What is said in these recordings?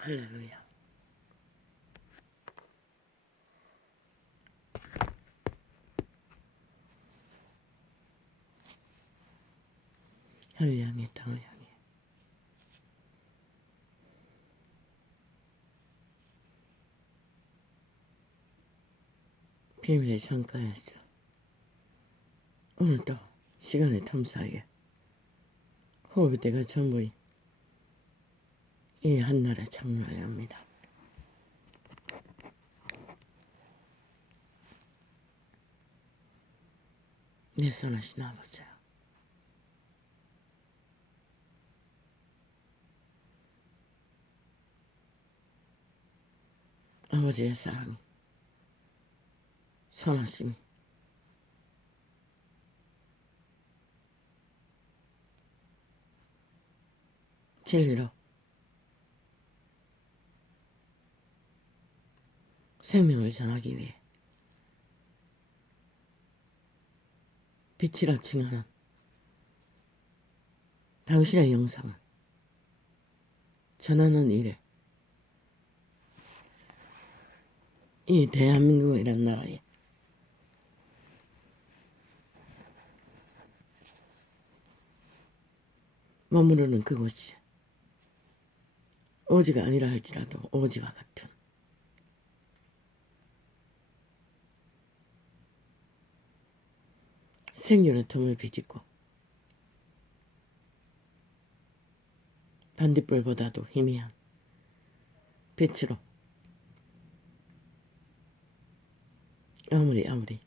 할렐루야. 하늘 향해 땅을 향해 비밀의 창가에서 오늘도 시간의 틈 사이에 호흡의 때가 전부인 이 한날의 창문을 엽니다. 내 선하신 아버지야, 아버지의 사랑이, 선하심이 진리로 생명을 전하기 위해 빛이라 칭하는 당신의 영상을 전하는 일에 이 대한민국이라는 나라에 머무르는 그곳이 오지가 아니라 할지라도 오지와 같은 생존의 틈을 비집고 반딧불보다도 희미한 빛으로 아무리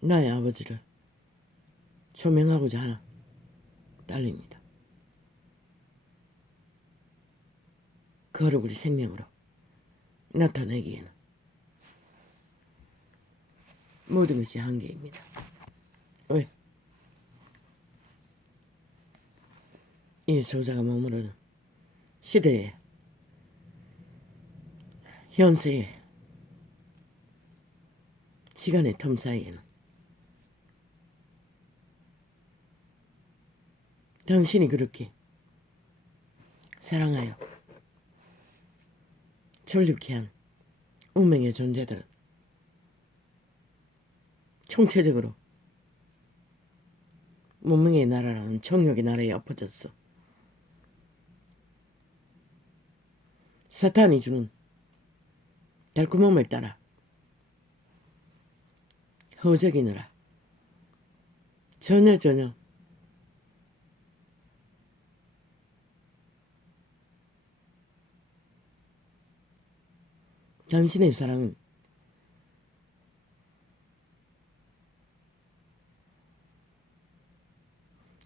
나의 아버지를 조명하고자 하는 딸입니다. 그 얼굴이 생명으로 나타내기에는 모든 것이 한계입니다. 왜? 이 소자가 머무르는 시대의 현세의 시간의 틈 사이에는 당신이 그렇게 사랑하여 존립케 한 운명의 존재들은 총체적으로 문명의 나라라는 정욕의 나라에 엎어졌어. 사탄이 주는 달콤함을 따라 허우적이느라 전혀 당신의 사랑은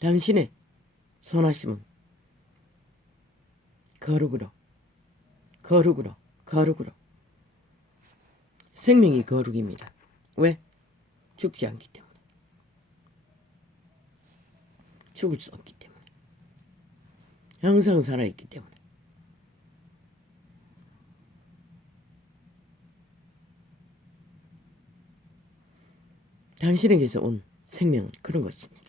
당신의 선하심은 거룩으로 생명이 거룩입니다. 왜? 죽지 않기 때문에. 죽을 수 없기 때문에. 항상 살아있기 때문에. 당신에게서 온 생명은 그런 것입니다.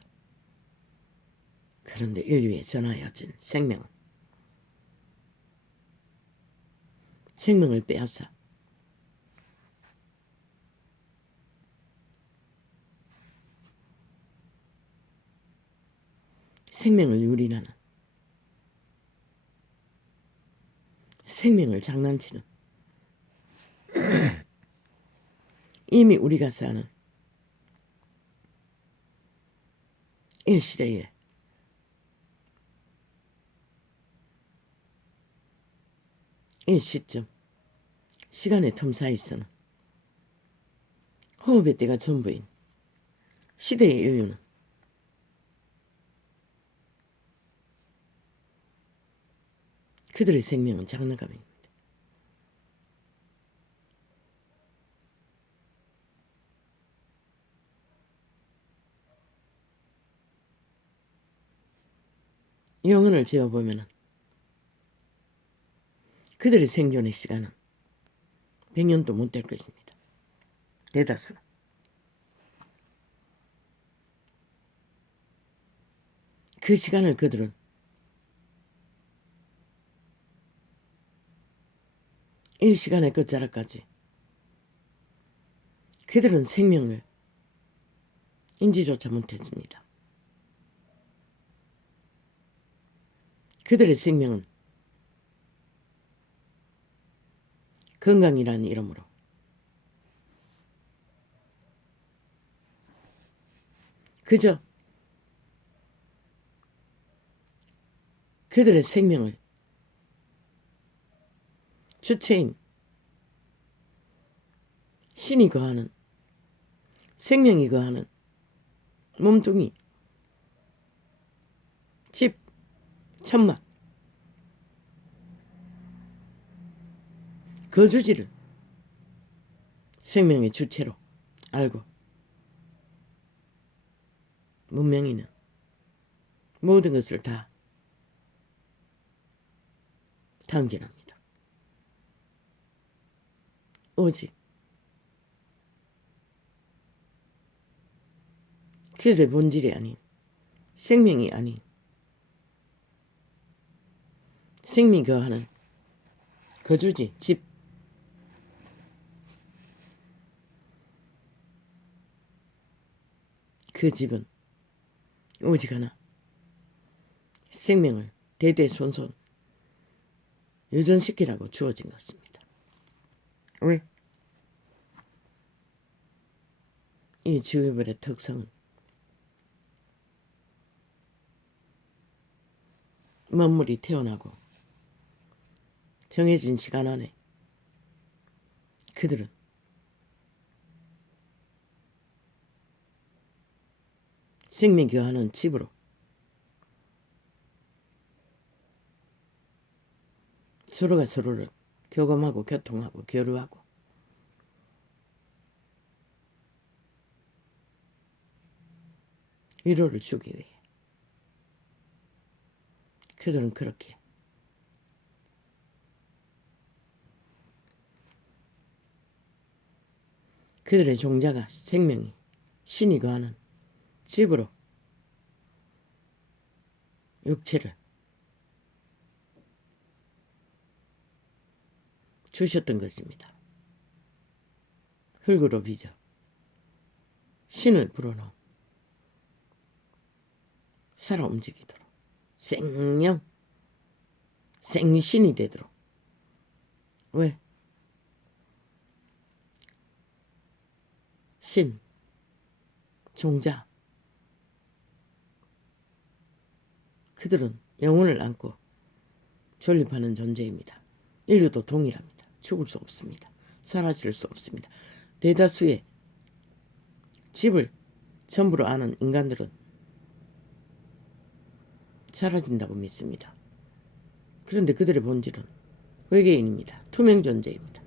그런데 인류에 전하여진 생명은 생명을 빼앗아 생명을 유린하는, 생명을 장난치는, 이미 우리가 사는 이 시대에 이 시점, 시간의 틈 사이에서는 호흡의 때가 전부인 시대의 인류는 그들의 생명은 장난감입니다. 영혼을 지어보면 그들의 생존의 시간은 100년도 못 될 것입니다. 대다수는. 그 시간을 그들은 이 시간의 끝자락까지 그들은 생명을 인지조차 못했습니다. 그들의 생명은 건강이라는 이름으로 그저 그들의 생명을 주체인 신이 거하는 생명이 거하는 몸뚱이 집 천막 거주지를 생명의 주체로 알고 문명이는 모든 것을 다 탕진합니다. 오직 그들의 본질이 아닌 생명이 아닌 생명이 거하는 거주지 집 그 집은 오직 하나 생명을 대대손손 유전시키라고 주어진 것입니다. 왜? 이 지구별의 특성은 만물이 태어나고 정해진 시간 안에 그들은 생명이 거하는 집으로 서로가 서로를 교감하고 교통하고 교류하고 위로를 주기 위해 그들은 그렇게 그들의 종자가 생명이 신이 거하는 집으로 육체를 주셨던 것입니다. 흙으로 빚어 신을 불어넣어 살아 움직이도록 생명 생신이 되도록 왜? 신 종자 그들은 영혼을 안고 존립하는 존재입니다. 인류도 동일합니다. 죽을 수 없습니다. 사라질 수 없습니다. 대다수의 집을 전부로 아는 인간들은 사라진다고 믿습니다. 그런데 그들의 본질은 외계인입니다. 투명 존재입니다.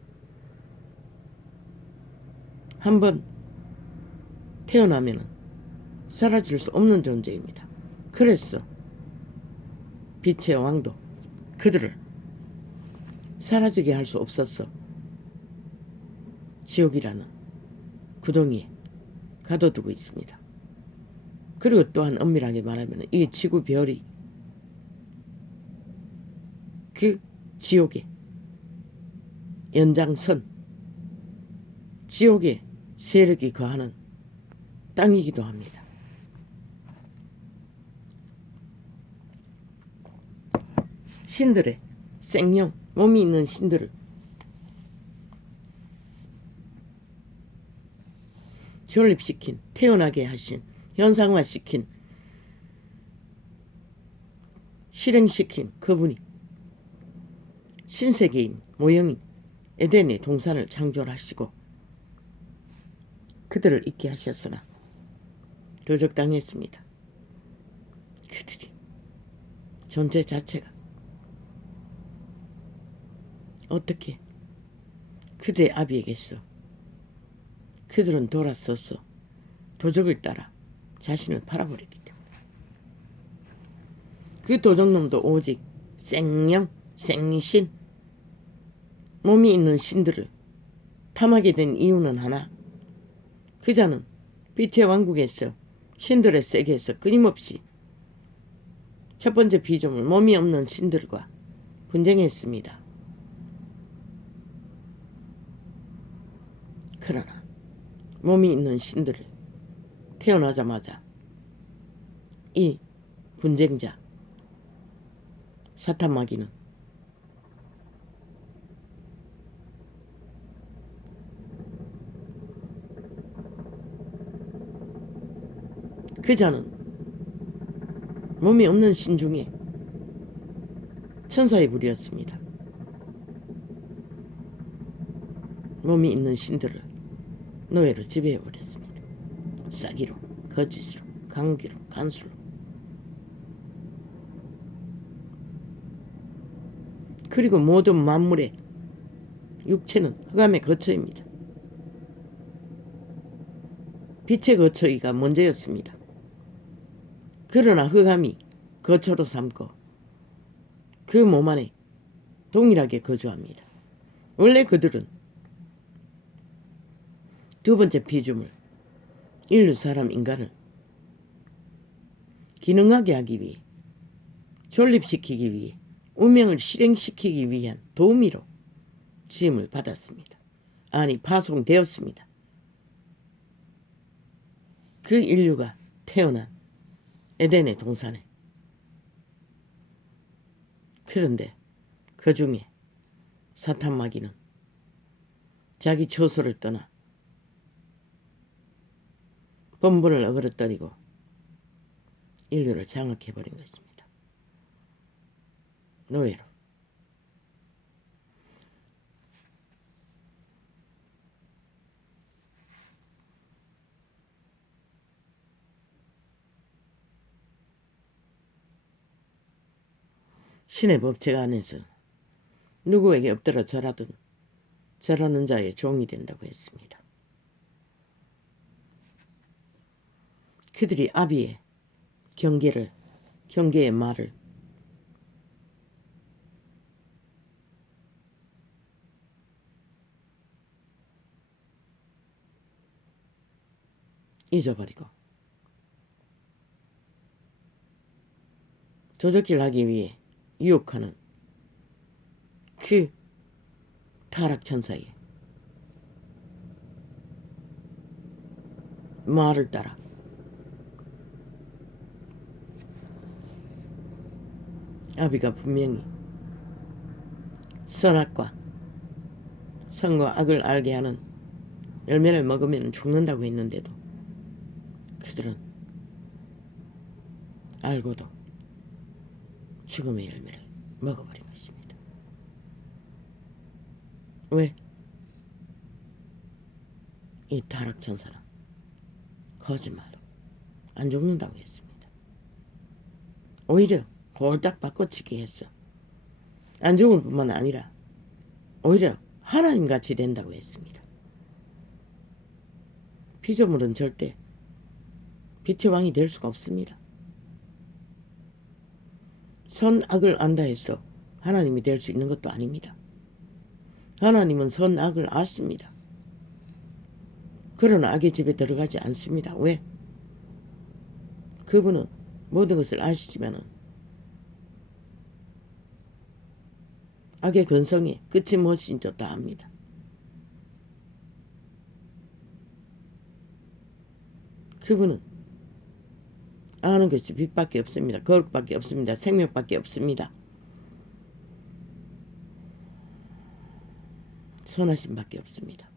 한번 태어나면 사라질 수 없는 존재입니다. 그래서 빛의 왕도 그들을 사라지게 할 수 없었어. 지옥이라는 구덩이에 가둬두고 있습니다. 그리고 또한 엄밀하게 말하면 이 지구 별이 그 지옥의 연장선, 지옥의 세력이 거하는 땅이기도 합니다. 신들의 생명, 몸이 있는 신들을 존립시킨, 태어나게 하신, 현상화시킨, 실행시킨 그분이 신세계인 모형인 에덴의 동산을 창조하시고 그들을 있게 하셨으나 도적당했습니다. 그들이 존재 자체가 어떻게 그들의 아비에게서 그들은 돌아서서 도적을 따라 자신을 팔아버리기 때문에 그 도적놈도 오직 생명, 생신, 몸이 있는 신들을 탐하게 된 이유는 하나, 그자는 빛의 왕국에서 신들의 세계에서 끊임없이 첫 번째 피조물 몸이 없는 신들과 분쟁했습니다. 몸이 있는 신들을 태어나자마자 이 분쟁자 사탄마귀는 그자는 몸이 없는 신 중에 천사의 부리였습니다. 몸이 있는 신들을 노예로 지배해버렸습니다. 싸기로, 거짓으로, 강기로, 간술로. 그리고 모든 만물의 육체는 흑암의 거처입니다. 빛의 거처이가 먼저였습니다. 그러나 흑암이 거처로 삼고 그 몸 안에 동일하게 거주합니다. 원래 그들은 두 번째 피조물 인류 사람 인간을 기능하게 하기 위해 존립시키기 위해 운명을 실행시키기 위한 도우미로 지음을 받았습니다. 아니 파송되었습니다. 그 인류가 태어난 에덴의 동산에. 그런데 그 중에 사탄마귀는 자기 처소를 떠나 본분을 어그러뜨리고 인류를 장악해버린 것입니다. 노예로. 신의 법칙 안에서 누구에게 엎드려 절하든 절하는 자의 종이 된다고 했습니다. 그들이 아비의 경계의 말을 잊어버리고 도적질 하기 위해 유혹하는 그 타락천사의 말을 따라 아비가 분명히 선악과 선과 악을 알게 하는 열매를 먹으면 죽는다고 했는데도 그들은 알고도 죽음의 열매를 먹어버린 것입니다. 왜? 이 타락천사는 거짓말로 안 죽는다고 했습니다. 오히려 홀딱 바꿔치기 했어. 안 죽을 뿐만 아니라 오히려 하나님같이 된다고 했습니다. 피조물은 절대 빛의 왕이 될 수가 없습니다. 선악을 안다 해서 하나님이 될 수 있는 것도 아닙니다. 하나님은 선악을 아십니다. 그러나 악의 집에 들어가지 않습니다. 왜? 그분은 모든 것을 아시지만은 악의 근성에 끝이 무엇인지 다 압니다. 그분은 아는 것이 빛밖에 없습니다. 거룩밖에 없습니다. 생명밖에 없습니다. 선하심밖에 없습니다.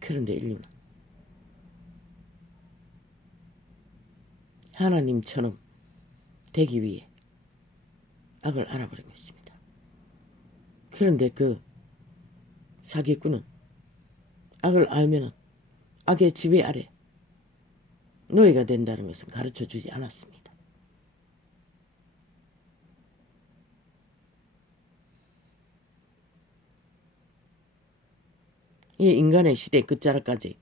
그런데 인류는 하나님처럼 되기 위해 악을 알아버린 것입니다. 그런데 그 사기꾼은 악을 알면은 악의 지배 아래 노예가 된다는 것은 가르쳐 주지 않았습니다. 이 인간의 시대 끝자락까지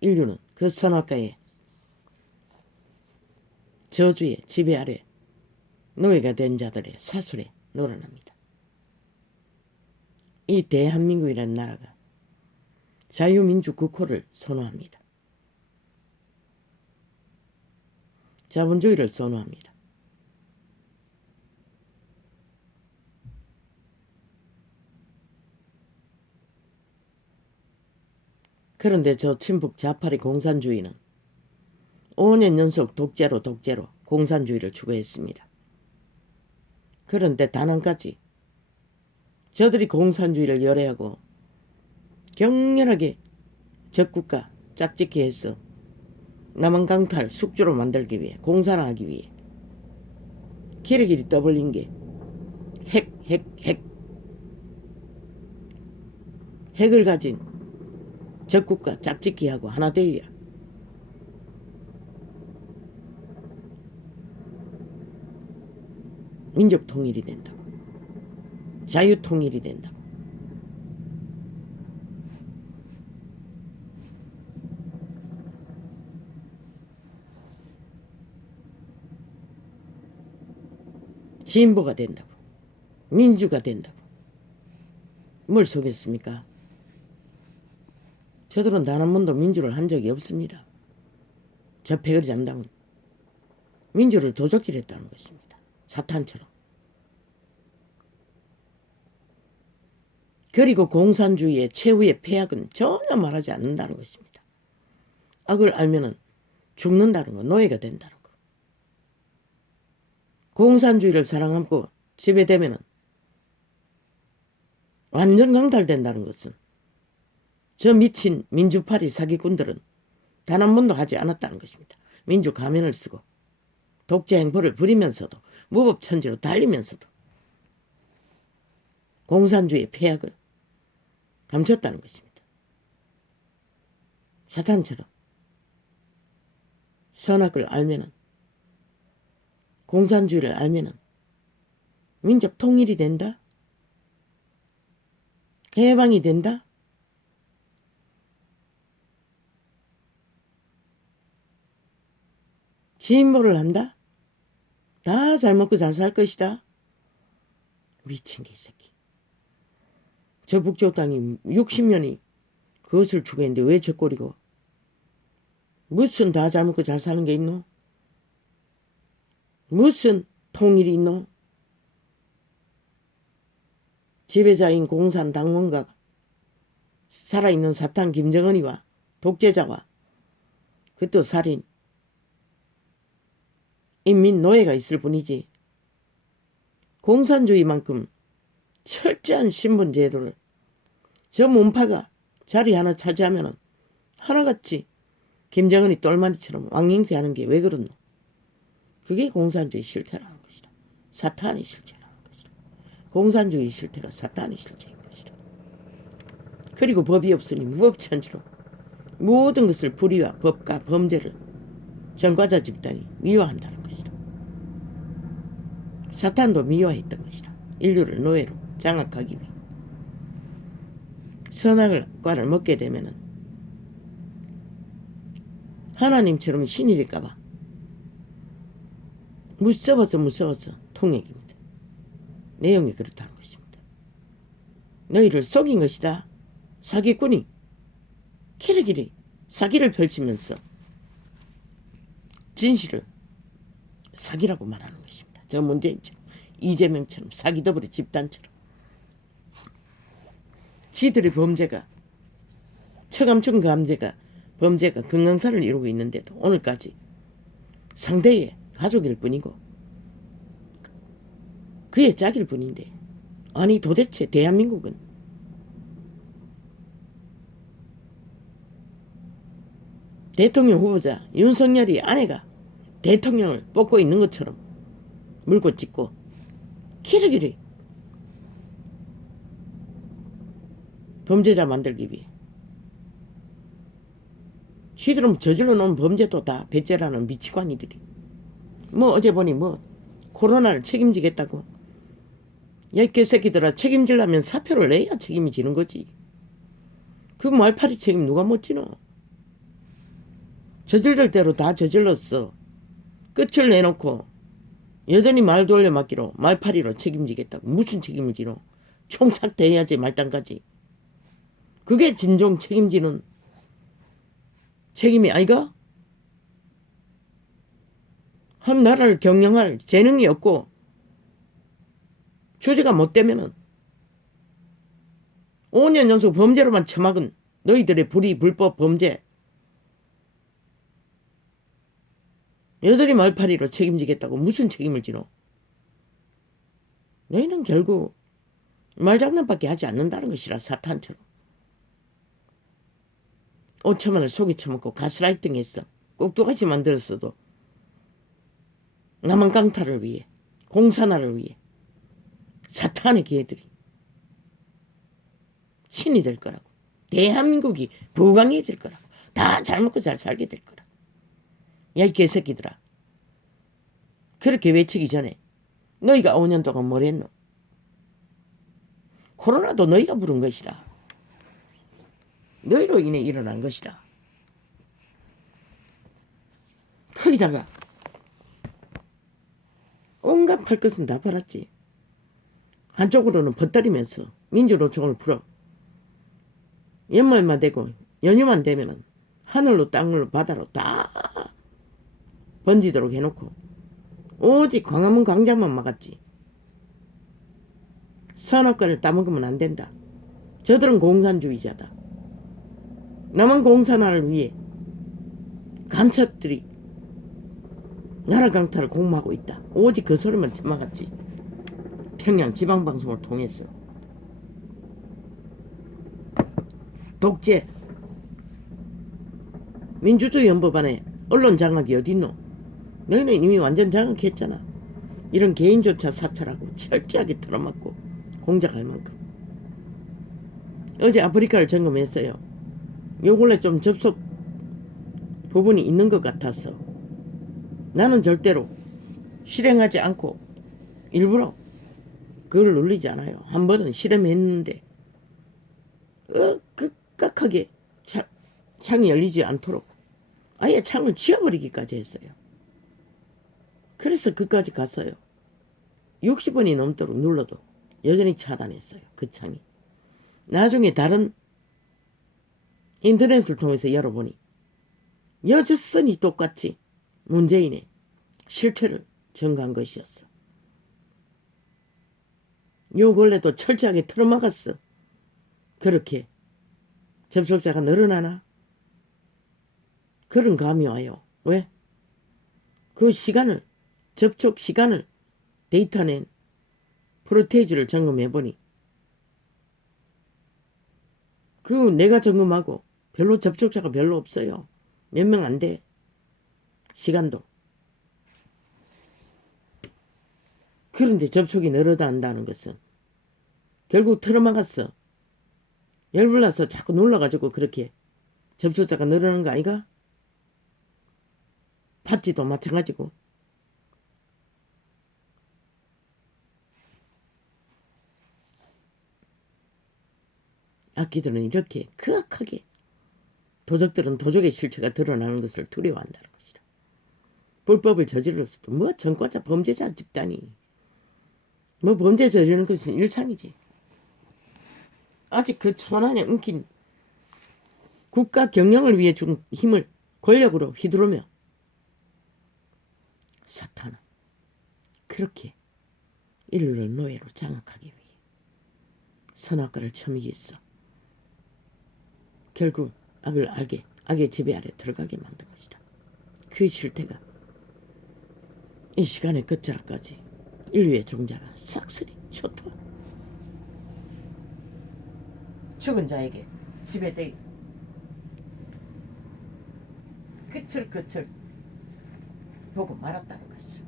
인류는 그 선악과의 저주의 지배 아래 노예가 된 자들의 사슬에 놀아납니다. 이 대한민국이라는 나라가 자유민주 국호를 선호합니다. 자본주의를 선호합니다. 그런데 저 친북 좌파리 공산주의는 5년 연속 독재로 공산주의를 추구했습니다. 그런데 단 한 가지, 저들이 공산주의를 열애하고 격렬하게 적국가 짝짓기 해서 남한 강탈 숙주로 만들기 위해, 공산화하기 위해 길이길이 떠벌린 게 핵을 가진 적국가 짝짓기하고 하나 되어야 민족 통일이 된다고, 자유 통일이 된다고. 진보가 된다고, 민주가 된다고. 뭘 속였습니까? 저들은 단 한 번도 민주를 한 적이 없습니다. 저 패거리 잔당은 민주를 도적질했다는 것입니다. 사탄처럼. 그리고 공산주의의 최후의 폐악은 전혀 말하지 않는다는 것입니다. 악을 알면은 죽는다는 거, 노예가 된다는 거. 공산주의를 사랑하고 지배되면은 완전 강탈된다는 것은 저 미친 민주파리 사기꾼들은 단 한 번도 하지 않았다는 것입니다. 민주 가면을 쓰고 독재 행보를 부리면서도 무법천지로 달리면서도 공산주의의 폐악을 감췄다는 것입니다. 사탄처럼 선악을 알면은, 공산주의를 알면은 민족 통일이 된다? 해방이 된다? 진보를 한다? 다 잘 먹고 잘 살 것이다? 미친 개새끼. 저 북쪽 땅이 60년이 그것을 추구했는데 왜 저 꼴이고? 무슨 다 잘 먹고 잘 사는 게 있노? 무슨 통일이 있노? 지배자인 공산당원가가 살아있는 사탄 김정은이와 독재자와 그것도 살인 인민 노예가 있을 뿐이지, 공산주의만큼 철저한 신분 제도를 저 몸파가 자리 하나 차지하면은 하나같이 김정은이 똘마니처럼 왕행세하는 게 왜 그렇노? 그게 공산주의 실태라는 것이다. 사탄의 실체라는 것이다. 공산주의 실태가 사탄의 실체인 것이다. 그리고 법이 없으니 무법천지로 모든 것을 불의와 법과 범죄를 전과자 집단이 미화한다는 것이다. 사탄도 미화했던 것이다. 인류를 노예로 장악하기 위해. 선악과를 먹게 되면은 하나님처럼 신이 될까봐 무서워서 통역입니다. 내용이 그렇다는 것입니다. 너희를 속인 것이다. 사기꾼이 키르기리 사기를 펼치면서 진실을 사기라고 말하는 것입니다. 저 문재인처럼, 이재명처럼, 사기더블의 집단처럼 지들의 범죄가, 처감춘 범죄가 금강산을 이루고 있는데도 오늘까지 상대의 가족일 뿐이고 그의 짝일 뿐인데, 아니 도대체 대한민국은 대통령 후보자 윤석열이 아내가 대통령을 뽑고 있는 것처럼 물고 찢고 키르기리 범죄자 만들기 위해 시들은 저질러 놓은 범죄도 다 배째라는 미치광이들이 어제 보니 코로나를 책임지겠다고. 야, 이 개새끼들아, 책임지려면 사표를 내야 책임이 지는 거지. 그 말파리 책임 누가 못 지노? 저질릴 대로 다 저질렀어. 끝을 내놓고 여전히 말 돌려막기로 말파리로 책임지겠다고. 무슨 책임을 지노? 총삭대해야지 말단까지. 그게 진정 책임지는 책임이 아이가? 한 나라를 경영할 재능이 없고 주제가 못 되면은 5년 연속 범죄로만 처막은 너희들의 불의 불법 범죄 여전히 말파리로 책임지겠다고 무슨 책임을 지노? 너희는 결국 말장난밖에 하지 않는다는 것이라. 사탄처럼 5천만을 속에 처먹고 가스라이팅 했어. 꼭두가시 만들었어도 남한 강탈을 위해, 공산화를 위해 사탄의 개들이 신이 될 거라고. 대한민국이 부강해질 거라고. 다 잘 먹고 잘 살게 될 거라고. 야, 이 개새끼들아. 그렇게 외치기 전에 너희가 5년 동안 뭘 했노? 코로나도 너희가 부른 것이라. 너희로 인해 일어난 것이라. 거기다가 온갖 팔 것은 다 팔았지. 한쪽으로는 벗다리면서 민주노총을 풀어. 연말만 되고 연휴만 되면은 하늘로 땅으로 바다로 다 번지도록 해놓고 오직 광화문 광장만 막았지. 선악과를 따먹으면 안 된다. 저들은 공산주의자다. 남한 공산화를 위해 간첩들이 나라 강탈을 공모하고 있다. 오직 그 소리만 쳐막았지. 평양 지방방송을 통해서. 독재. 민주주의 헌법 안에 언론 장악이 어딨노? 너희는 이미 완전 장악했잖아. 이런 개인조차 사찰하고 철저하게 틀어막고 공작할 만큼. 어제 아프리카를 점검했어요. 요 근래 좀 접속 부분이 있는 것 같아서 나는 절대로 실행하지 않고 일부러 그걸 눌리지 않아요. 한 번은 실험했는데 급격하게 창이 열리지 않도록 아예 창을 치워버리기까지 했어요. 그래서 그까지 갔어요. 60번이 넘도록 눌러도 여전히 차단했어요. 그 창이. 나중에 다른 인터넷을 통해서 열어보니 여전히 똑같이 문재인의 실체를 증거한 것이었어. 요 근래도 철저하게 틀어막았어. 그렇게 접속자가 늘어나나? 그런 감이 와요. 왜? 그 시간을, 접촉 시간을 데이터낸 프로테이지를 점검해보니 그 내가 점검하고 별로 접촉자가 별로 없어요. 몇 명 안 돼. 시간도. 그런데 접촉이 늘어난다는 것은 결국 틀어막았어. 열불나서 자꾸 눌러가지고 그렇게 접촉자가 늘어나는 거 아이가? 팥쥐도 마찬가지고. 악기들은 이렇게 극악하게 도적들은 도적의 실체가 드러나는 것을 두려워한다는 것이라. 불법을 저질렀어도 뭐 전과자 범죄자 집단이 뭐 범죄 저지르는 것은 일상이지. 아직 그 천안에 엉킨 국가 경영을 위해 준 힘을 권력으로 휘두르며 사탄은 그렇게 인류를 노예로 장악하기 위해 선악과를 처먹이 있어. 결국 악을 알게 악의 지배 아래 들어가게 만든 것이다. 그 실태가 이 시간의 끝자락까지 인류의 종자가 싹쓸이 초토화. 죽은 자에게 지배되어 끝을 보고 말았다는 것을.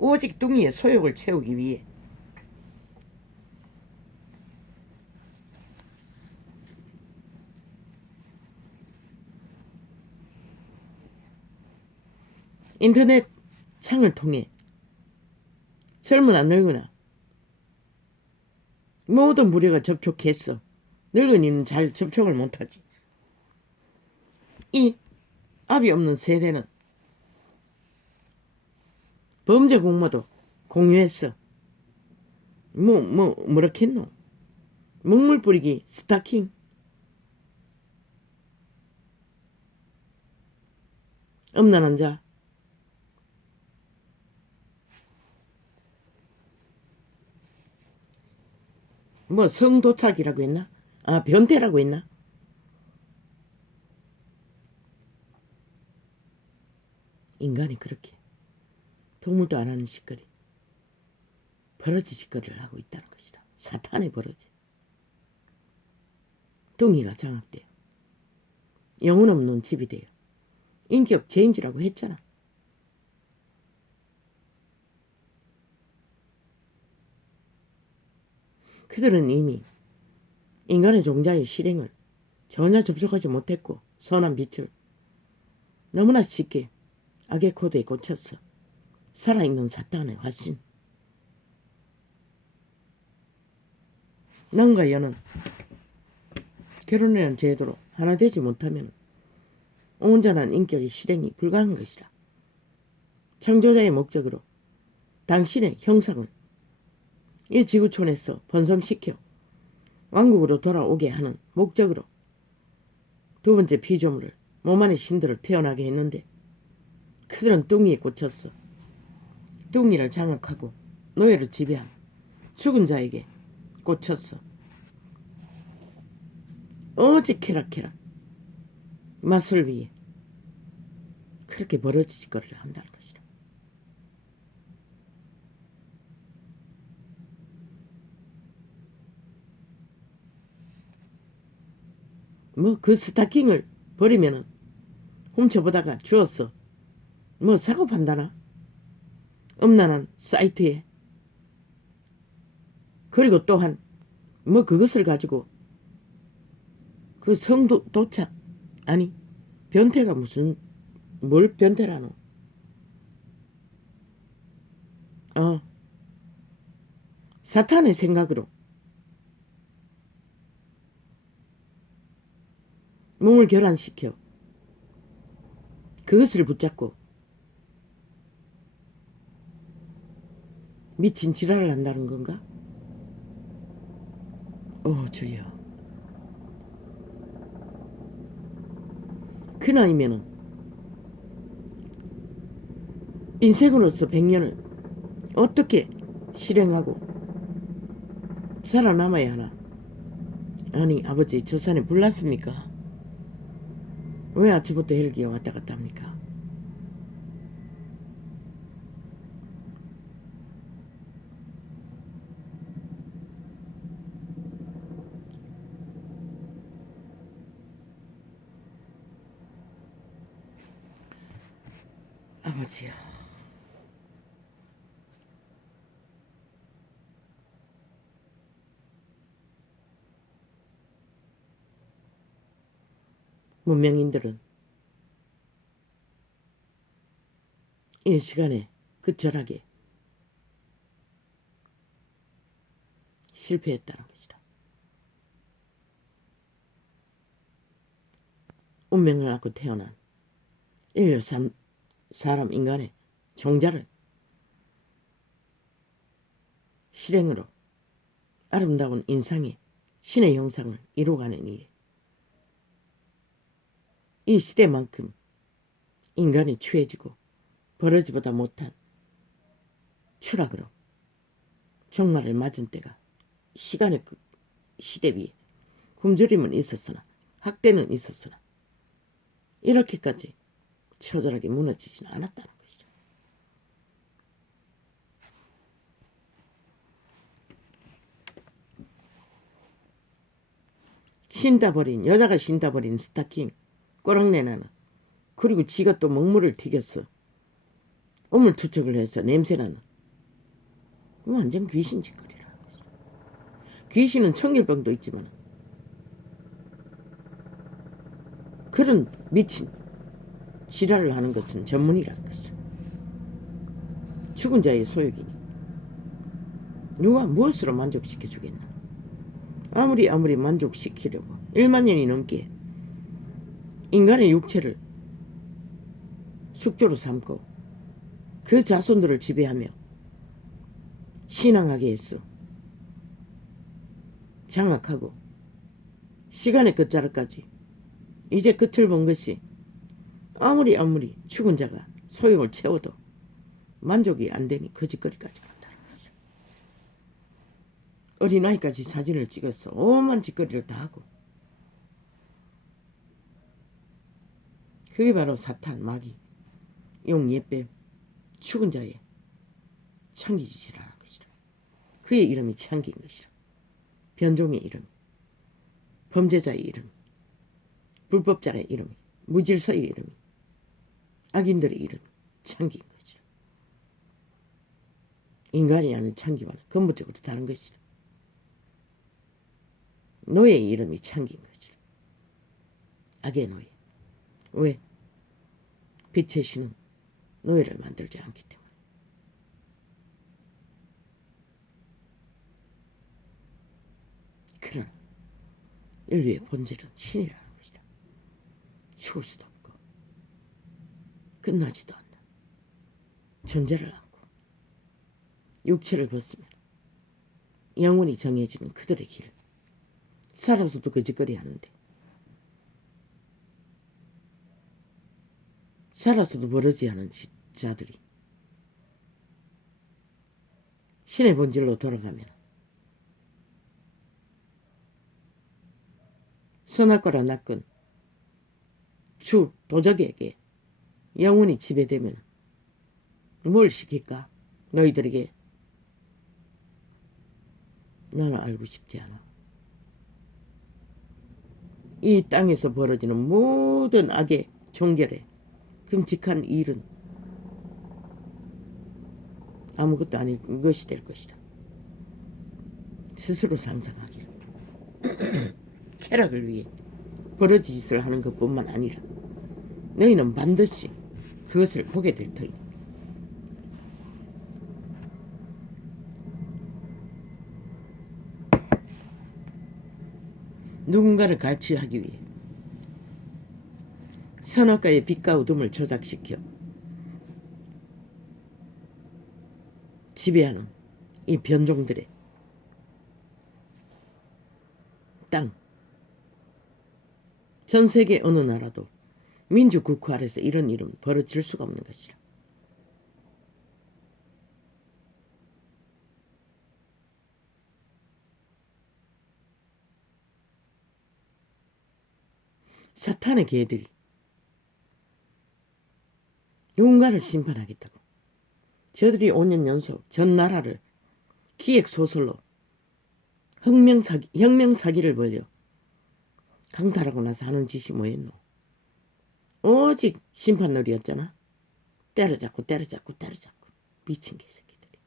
오직 뚱이의 소욕을 채우기 위해 인터넷 창을 통해 젊으나 늙으나 모든 무리가 접촉했어. 늙은이는 잘 접촉을 못하지. 이 압이 없는 세대는 범죄 공모도 공유했어. 뭐라겠노? 먹물 뿌리기 스타킹. 음란한 자 뭐 성도착이라고 했나? 아, 변태라고 했나? 인간이 그렇게 동물도 안 하는 짓거리, 버러지 짓거리를 하고 있다는 것이다. 사탄의 버러지. 뚱이가 장악돼요. 영혼 없는 집이 돼요. 인격 제인지라고 했잖아. 그들은 이미 인간의 종자의 실행을 전혀 접촉하지 못했고 선한 빛을 너무나 쉽게 악의 코드에 꽂혔어. 살아있는 사탄의 화신. 남과 여는 결혼이라는 제도로 하나 되지 못하면 온전한 인격의 실행이 불가능한 것이라. 창조자의 목적으로 당신의 형상을 이 지구촌에서 번성시켜 왕국으로 돌아오게 하는 목적으로 두 번째 피조물을 몸 안의 신들을 태어나게 했는데 그들은 뚱이에 꽂혔어. 뚱이를 장악하고 노예를 지배한 죽은 자에게 꽂혔어. 오직 쾌락쾌락 맛을 위해 그렇게 버러지짓거리를 한다는 것이다. 뭐 그 스타킹을 버리면은 훔쳐보다가 주웠어. 뭐 사고 판다나? 음란한 사이트에. 그리고 또한 뭐 그것을 가지고 그 성도 도착 아니 변태가 무슨 뭘 변태라노? 사탄의 생각으로 몸을 결란시켜 그것을 붙잡고 미친 지랄을 한다는 건가? 주여. 그 나이면은 인생으로서 100년을 어떻게 실행하고 살아남아야 하나? 아니 아버지 저 산에 불 났습니까? 왜 아침부터 헬기가 왔다 갔다 합니까? 아버지야. 문명인들은 이 시간에 그 절하게 실패했다는 것이다. 운명을 안고 태어난 인류 사람 인간의 종자를 실행으로 아름다운 인상의 신의 형상을 이루어가는 일에 이 시대만큼 인간이 취해지고 버러지보다 못한 추락으로 종말을 맞은 때가 시간의 그 시대 위에 굶주림은 있었으나 학대는 있었으나 이렇게까지 처절하게 무너지지는 않았다는 것이죠. 신다버린 여자가 신다버린 스타킹 꼬랑내나는 그리고 지가 또 먹물을 튀겼어. 우물투척을 해서 냄새나는 완전 귀신 짓거리라는 것이죠. 귀신은 청결병도 있지만 그런 미친 지랄을 하는 것은 전문이라는 것이죠. 죽은 자의 소욕이니 누가 무엇으로 만족시켜 주겠나? 아무리 만족시키려고 1만 년이 넘게 인간의 육체를 숙조로 삼고 그 자손들을 지배하며 신앙하게 했어. 장악하고 시간의 끝자락까지 이제 끝을 본 것이 아무리 죽은 자가 소욕을 채워도 만족이 안 되니 거짓거리까지 한다는 것이죠. 어린아이까지 사진을 찍어서 오만 짓거리를 다 하고. 그게 바로 사탄, 마귀, 용, 예뱀, 죽은 자의 창기짓이라는 것이라. 그의 이름이 창기인 것이라. 변종의 이름, 범죄자의 이름, 불법자의 이름, 무질서의 이름, 악인들의 이름, 창기인 것이라. 인간이 하는 창기와는 근본적으로 다른 것이라. 노예의 이름이 창기인 것이라. 악의 노예. 왜? 빛의 신은 노예를 만들지 않기 때문에. 그러나 인류의 본질은 신이라는 것이다. 죽을 수도 없고 끝나지도 않는 존재를 안고 육체를 벗으면 영원히 정해지는 그들의 길. 살아서도 거짓거리 하는데, 살아서도 버러지하는 자들이 신의 본질로 돌아가면 선악과라 낫건 주 도적에게 영원히 지배되면 뭘 시킬까? 너희들에게. 나는 알고 싶지 않아. 이 땅에서 벌어지는 모든 악의 종결에 끔찍한 일은 아무것도 아닌 것이 될 것이다. 스스로 상상하기를. 쾌락을 위해 버러지짓을 하는 것뿐만 아니라 너희는 반드시 그것을 보게 될 터이다. 누군가를 갈취하기 위해 선악과의 빛과 어둠을 조작시켜 지배하는 이 변종들의 땅, 전 세계 어느 나라도 민주국가 아래서 이런 일은 벌어질 수가 없는 것이라. 사탄의 개들이 누군가를 심판하겠다고 저들이 5년 연속 전 나라를 기획소설로 혁명사기를 벌여 강탈하고 나서 하는 짓이 뭐였노? 오직 심판놀이였잖아. 때려잡고 미친 개새끼들이.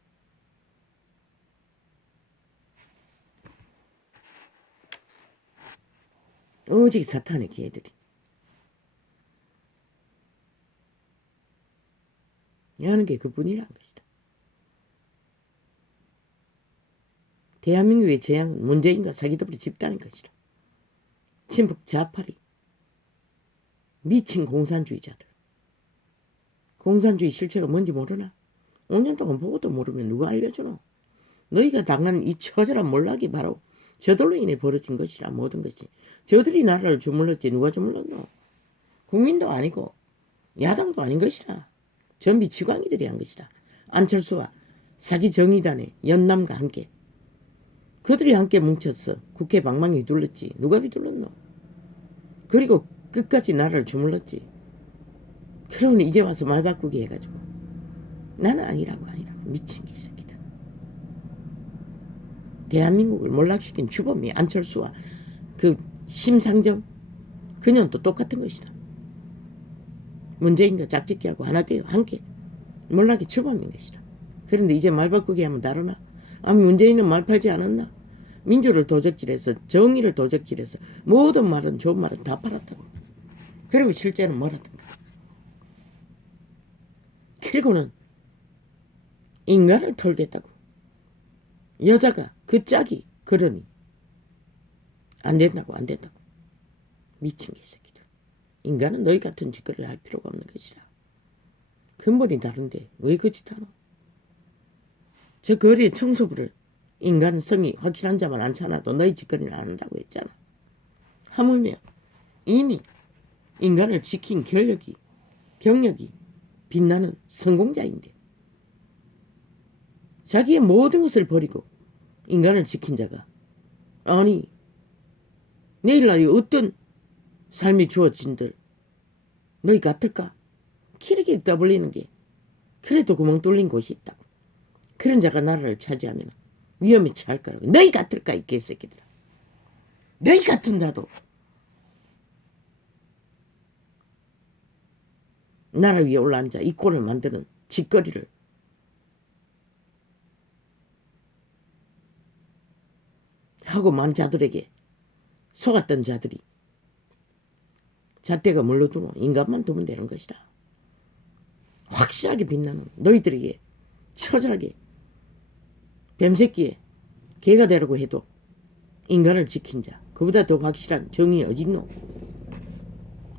오직 사탄의 개들이 하는 게 그뿐이란 것이다. 대한민국의 재앙은 문재인과 사기더블의 집단인 것이다. 친북 좌파리, 미친 공산주의자들. 공산주의 실체가 뭔지 모르나? 5년 동안 보고도 모르면 누가 알려주노? 너희가 당한 이 처절한 몰락이 바로 저들로 인해 벌어진 것이라. 모든 것이 저들이 나라를 주물렀지 누가 주물렀노? 국민도 아니고 야당도 아닌 것이라. 전비 지광이들이 한 것이라. 안철수와 사기 정의단의 연남과 함께 그들이 함께 뭉쳤어. 국회 방망이 휘둘렀지. 누가 휘둘렀노? 그리고 끝까지 나라를 주물렀지. 그러니 이제 와서 말 바꾸기 해가지고 나는 아니라고 미친 개새끼다. 대한민국을 몰락시킨 주범이 안철수와 그 심상정 그녀는 또 똑같은 것이다. 문재인과 짝짓기하고 하나 되어 함께 몰락의 주범인 것이다. 그런데 이제 말 바꾸기 하면 다르나? 문재인은 말 팔지 않았나? 민주를 도적질해서 정의를 도적질해서 모든 말은 좋은 말은 다 팔았다고. 그리고 실제는 뭐라든가. 그리고는 인간을 털겠다고. 여자가 그 짝이 그러니 안 된다고. 미친 개새끼들. 인간은 너희 같은 짓거리를 할 필요가 없는 것이라. 근본이 다른데 왜 그 짓 하노? 저 거리의 청소부를 인간 성이 확실한 자만 않잖아도 너희 짓거리는 안 한다고 했잖아. 하물며 이미 인간을 지킨 경력이 빛나는 성공자인데 자기의 모든 것을 버리고 인간을 지킨 자가 아니 내일날이 어떤 삶이 주어진들 너희 같을까? 키르게 떠벌리는 게 그래도 구멍 뚫린 곳이 있다고. 그런 자가 나라를 차지하면 위험에 처할 거라고. 너희 같을까 이 개새끼들아. 너희 같은 자도 나라 위에 올라앉아 이 꼴을 만드는 짓거리를 하고 만 자들에게 속았던 자들이 잣대가 물러두면 인간만 두면 되는 것이다. 확실하게 빛나는 너희들에게 처절하게 뱀새끼에 개가 되라고 해도 인간을 지킨 자 그보다 더 확실한 정의 어딨노?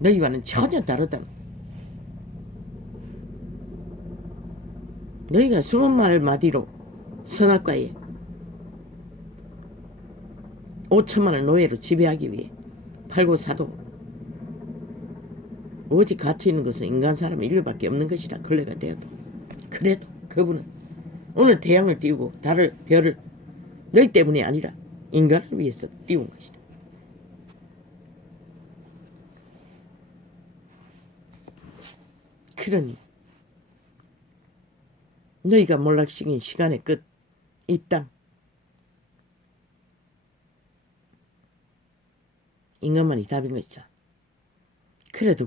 너희와는 전혀 다르다. 너희가 20마디로 선악과에 5천만을 노예로 지배하기 위해 팔고 사도 오직 갇혀있는 것은 인간 사람 인류밖에 없는 것이라 근래가 되어도 그래도 그분은 오늘 태양을 띄우고 달을 별을 너희 때문이 아니라 인간을 위해서 띄운 것이다. 그러니 너희가 몰락시킨 시간의 끝 이 땅 인간만이 답인 것이다. 그래도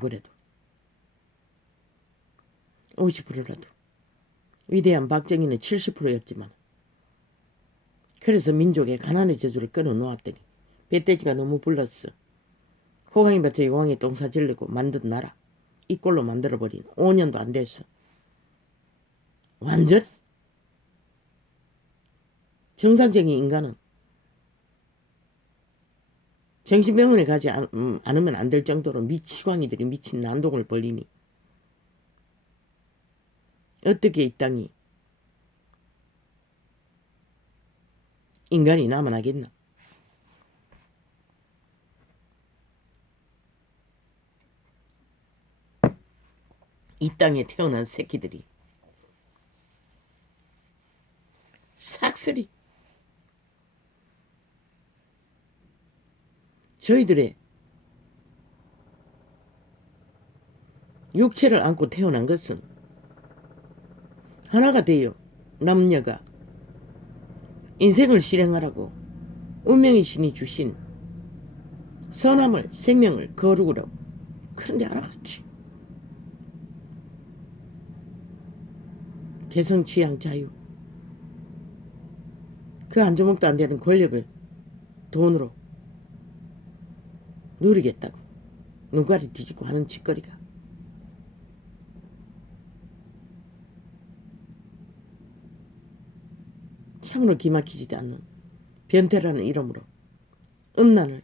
50%라도 위대한 박정희는 70%였지만 그래서 민족의 가난의 저주를 끊어놓았더니 배돼지가 너무 불렀어. 호강이 밭에 용왕이 똥사 질르고 만든 나라 이 꼴로 만들어버린 5년도 안 됐어. 완전 정상적인 인간은 정신병원에 가지 않으면 안 될 정도로 미치광이들이 미친 난동을 벌리니 어떻게 이 땅이 인간이 남아나겠나. 이 땅에 태어난 새끼들이 삭슬이 저희들의 육체를 안고 태어난 것은 하나가 되어 남녀가 인생을 실행하라고 운명의 신이 주신 선함을 생명을 거룩으로 그런데 알아봤지. 개성 취향 자유 그 한 주먹도 안 되는 권력을 돈으로 누리겠다고 눈깔이 뒤집고 하는 짓거리가 참으로 기막히지도 않는 변태라는 이름으로 음란을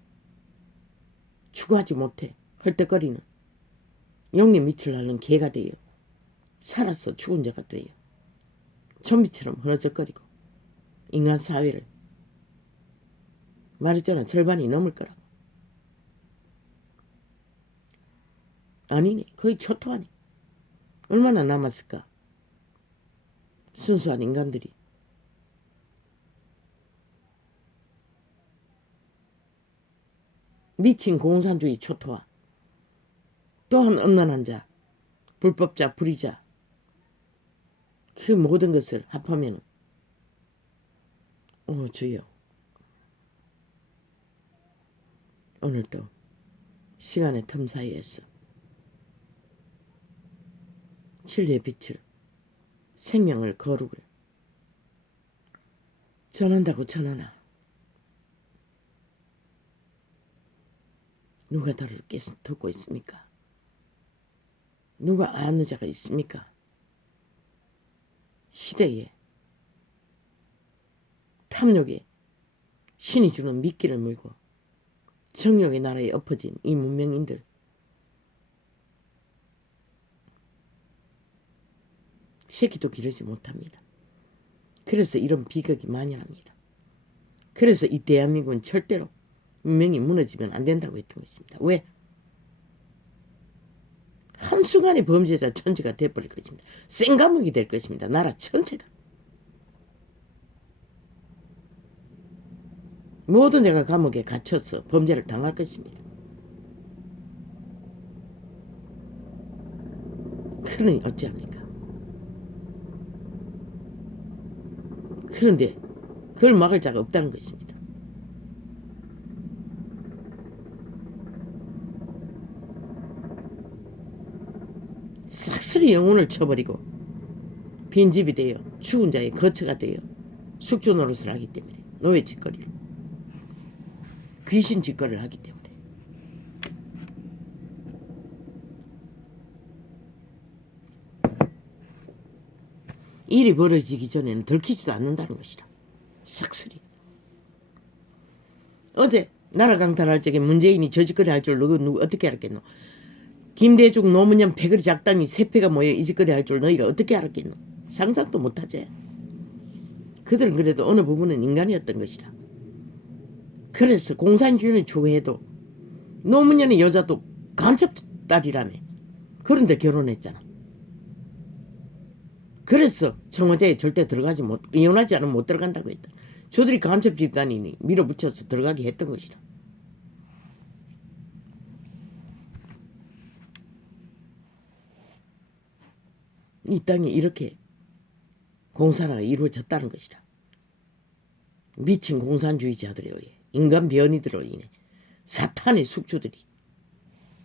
추구하지 못해 헐떡거리는 용의 밑을 앓는 개가 되어 살아서 죽은 자가 되어 좀비처럼 흐느적거리고 인간 사회를 말했잖아. 절반이 넘을 거라고. 아니네. 거의 초토화네. 얼마나 남았을까. 순수한 인간들이. 미친 공산주의 초토화. 또한 음란한 자, 불법자, 불의자. 그 모든 것을 합하면 오 주여 오늘도 시간의 틈 사이에서 진리의 빛을 생명을 거룩을 전한다고 전하나 누가 너를 듣고 있습니까? 누가 아는 자가 있습니까? 시대에 탐욕에 신이 주는 미끼를 물고 정욕의 나라에 엎어진 이 문명인들 새끼도 기르지 못합니다. 그래서 이런 비극이 만연합니다. 그래서 이 대한민국은 절대로 문명이 무너지면 안 된다고 했던 것입니다. 왜? 한순간에 범죄자 천지가 돼버릴 것입니다. 생과목이 될 것입니다. 나라 전체가. 모든 자가 감옥에 갇혀서 범죄를 당할 것입니다. 그러니 어찌합니까? 그런데 그걸 막을 자가 없다는 것입니다. 싹쓸이 영혼을 쳐버리고 빈집이 되어 죽은 자의 거처가 되어 숙주 노릇을 하기 때문에 노예 짓거리를 귀신 짓거리를 하기 때문에 일이 벌어지기 전에는 들키지도 않는다는 것이다. 싹쓸이. 어제 나라 강탈할 적에 문재인이 저 짓거리 할 줄 누구 어떻게 알았겠노? 김대중 노무현 패거리 작당이 세 패가 모여 이 짓거리 할 줄 너희가 어떻게 알았겠노? 상상도 못하지. 그들은 그래도 어느 부분은 인간이었던 것이다. 그래서 공산주의는 추구해도 노무현의 여자도 간첩딸이라며. 그런데 결혼했잖아. 그래서 청와대에 절대 들어가지 못, 이혼하지 않으면 못 들어간다고 했다. 저들이 간첩 집단이니 밀어붙여서 들어가게 했던 것이다. 이 땅에 이렇게 공산화가 이루어졌다는 것이다. 미친 공산주의자들에 의해, 인간 변이들로 인해 사탄의 숙주들이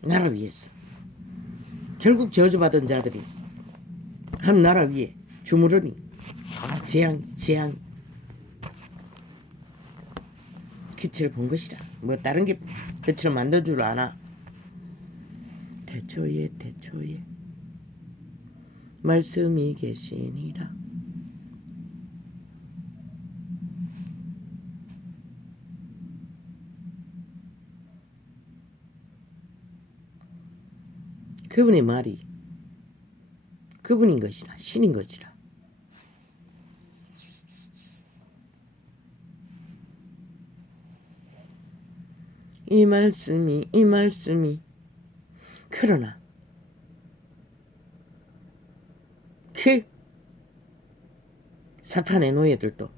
나라 위에서 결국 저주받은 자들이 한 나라 위에 주무르니 재앙 빛을 본 것이라. 뭐 다른 게 빛을 만들 줄 아나. 태초에 말씀이 계시니라. 그분의 말이 그분인 것이라, 신인 것이라. 이 말씀이 그러나 그 사탄의 노예들도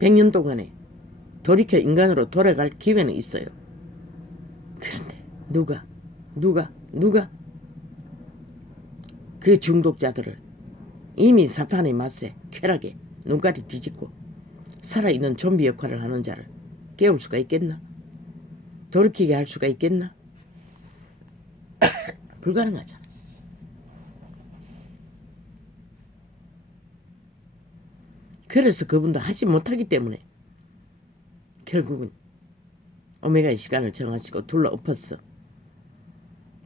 100년 동안에 돌이켜 인간으로 돌아갈 기회는 있어요. 그런데 누가 그 중독자들을 이미 사탄의 맛에 쾌락에 눈까지 뒤집고 살아있는 좀비 역할을 하는 자를 깨울 수가 있겠나? 돌이키게 할 수가 있겠나? 불가능하잖아. 그래서 그분도 하지 못하기 때문에 결국은 오메가의 시간을 정하시고 둘러엎어서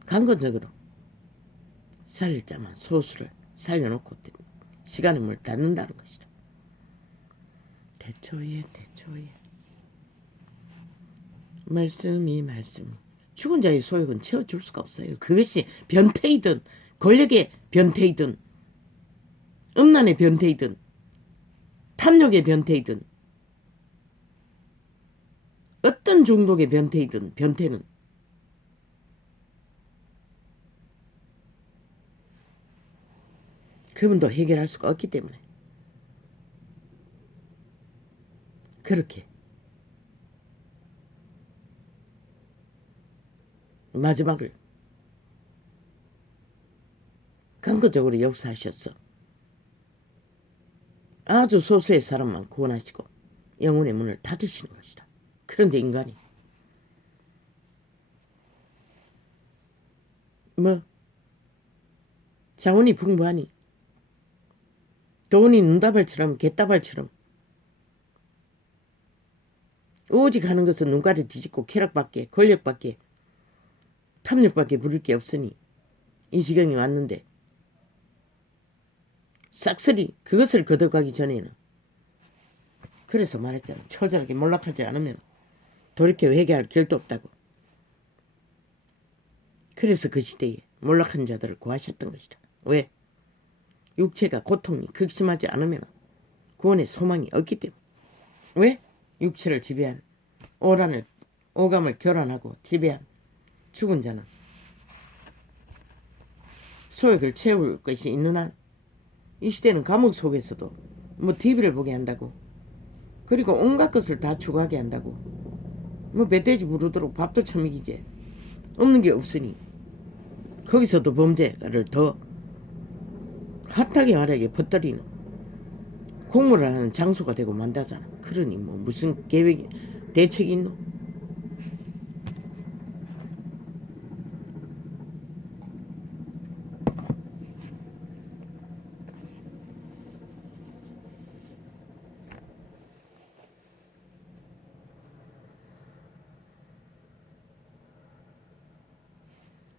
강건적으로 살릴 자만 소수를 살려놓고 시간의 문을 닫는다는 것이다. 태초에 말씀이 죽은 자의 소욕은 채워줄 수가 없어요. 그것이 변태이든 권력의 변태이든 음란의 변태이든 탐욕의 변태이든 어떤 중독의 변태이든 변태는 그분도 해결할 수가 없기 때문에 그렇게 마지막을 강건적으로 역사하셨어. 아주 소수의 사람만 구원하시고 영혼의 문을 닫으시는 것이다. 그런데 인간이 자원이 풍부하니 돈이 눈다발처럼 갯다발처럼 오직 하는 것은 눈가를 뒤집고 쾌락밖에 권력밖에 탐욕밖에 부를 게 없으니 이 지경이 왔는데 싹쓸이 그것을 거둬가기 전에는 그래서 말했잖아. 처절하게 몰락하지 않으면 돌이켜 회개할 길도 없다고. 그래서 그 시대에 몰락한 자들을 구하셨던 것이다. 왜? 육체가 고통이 극심하지 않으면 구원의 소망이 없기 때문에. 왜? 육체를 지배한 오감을 교란하고 지배한 죽은 자는 소욕을 채울 것이 있는 한 이 시대는 감옥 속에서도 TV를 보게 한다고 그리고 온갖 것을 다 추구하게 한다고. 뭐 멧돼지 부르도록 밥도 처먹이지. 없는 게 없으니 거기서도 범죄를 더 핫하게 말하게 퍼뜨리는 공모를 하는 장소가 되고 만다잖아. 그러니 뭐 무슨 계획 대책이 있노?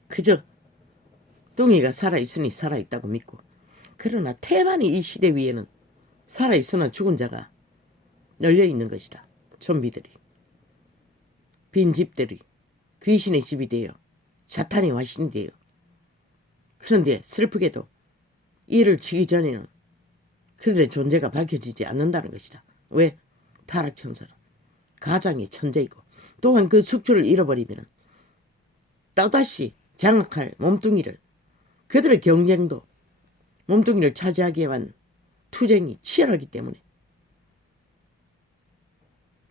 그저 뚱이가 살아있으니 살아있다고 믿고, 그러나 태반이 이 시대 위에는 살아있으나 죽은 자가 널려있는 것이다. 좀비들이, 빈집들이 귀신의 집이 되어 사탄이 와신이 되어. 그런데 슬프게도 이를 치기 전에는 그들의 존재가 밝혀지지 않는다는 것이다. 왜? 타락천사는 가장의 천재이고, 또한 그 숙주를 잃어버리면 또다시 장악할 몸뚱이를, 그들의 경쟁도 몸뚱이를 차지하기 위한 투쟁이 치열하기 때문에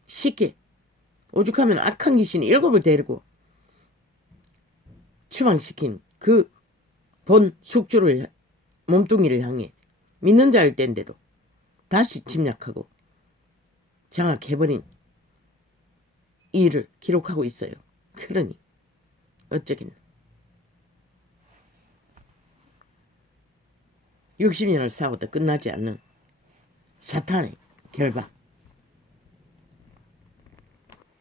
쉽게 오죽하면 악한 귀신이 7을 데리고 추방시킨 그 본 숙주를, 몸뚱이를 향해 믿는 자일 때인데도 다시 침략하고 장악해버린 이 일을 기록하고 있어요. 그러니 어쩌겠나. 60년을 싸워도 끝나지 않는 사탄의 결박.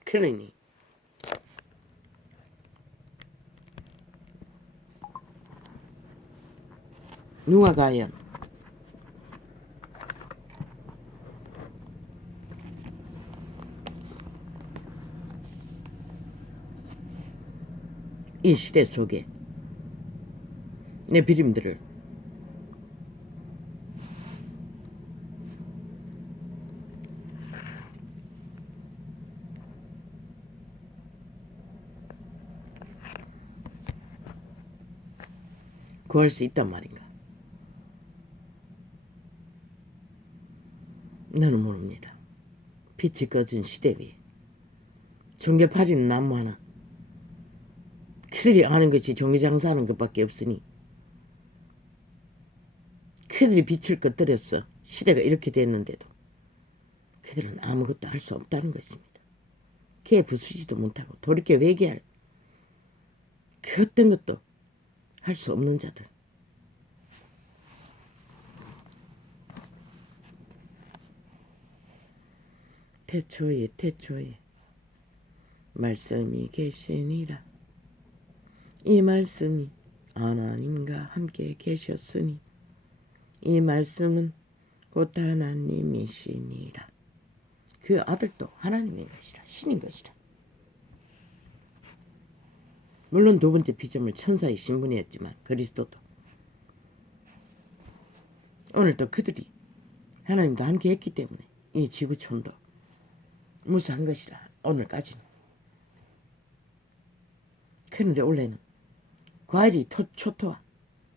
그러니 누가 과연 이 시대 속에 내 비림들을 구할 수 있단 말인가? 나는 모릅니다. 빛이 꺼진 시대 위에 종교 파리는 나무 하나, 그들이 아는 것이 종교 장사하는 것밖에 없으니 그들이 빛을 꺼뜨렸어. 시대가 이렇게 됐는데도 그들은 아무것도 할 수 없다는 것입니다. 개 부수지도 못하고 돌이켜 회개할 그 어떤 것도 할 수 없는 자들. 태초에 말씀이 계시니라. 이 말씀이 하나님과 함께 계셨으니 이 말씀은 곧 하나님이시니라. 그 아들도 하나님인 것이라, 신인 것이라. 물론 두 번째 피조물 천사의 신분이었지만 그리스도도 오늘도 그들이 하나님과 함께 했기 때문에 이 지구촌도 무사한 것이라, 오늘까지는. 그런데 원래는 과일이 초토화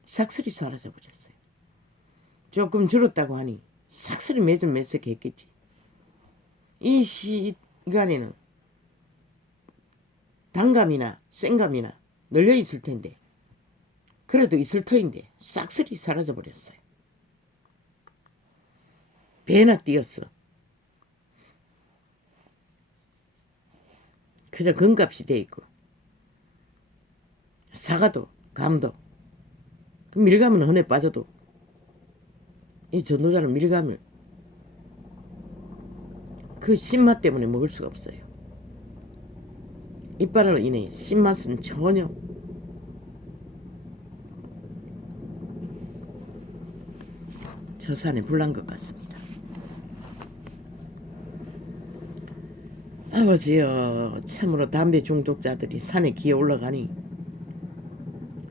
싹쓸이 사라져 버렸어요. 조금 줄었다고 하니 싹쓸이 매석했겠지. 이 시간에는 단감이나 생감이나 널려 있을 텐데, 그래도 있을 터인데 싹쓸이 사라져 버렸어요. 배나 뛰었어. 그저 금값이 돼 있고, 사과도 감도, 그 밀감은 흔해 빠져도 이 전도자는 밀감을 그 신맛 때문에 먹을 수가 없어요. 이빨로 인해 신맛은 전혀 저 산에 불난 것 같습니다. 아버지여, 참으로 담배 중독자들이 산에 기어 올라가니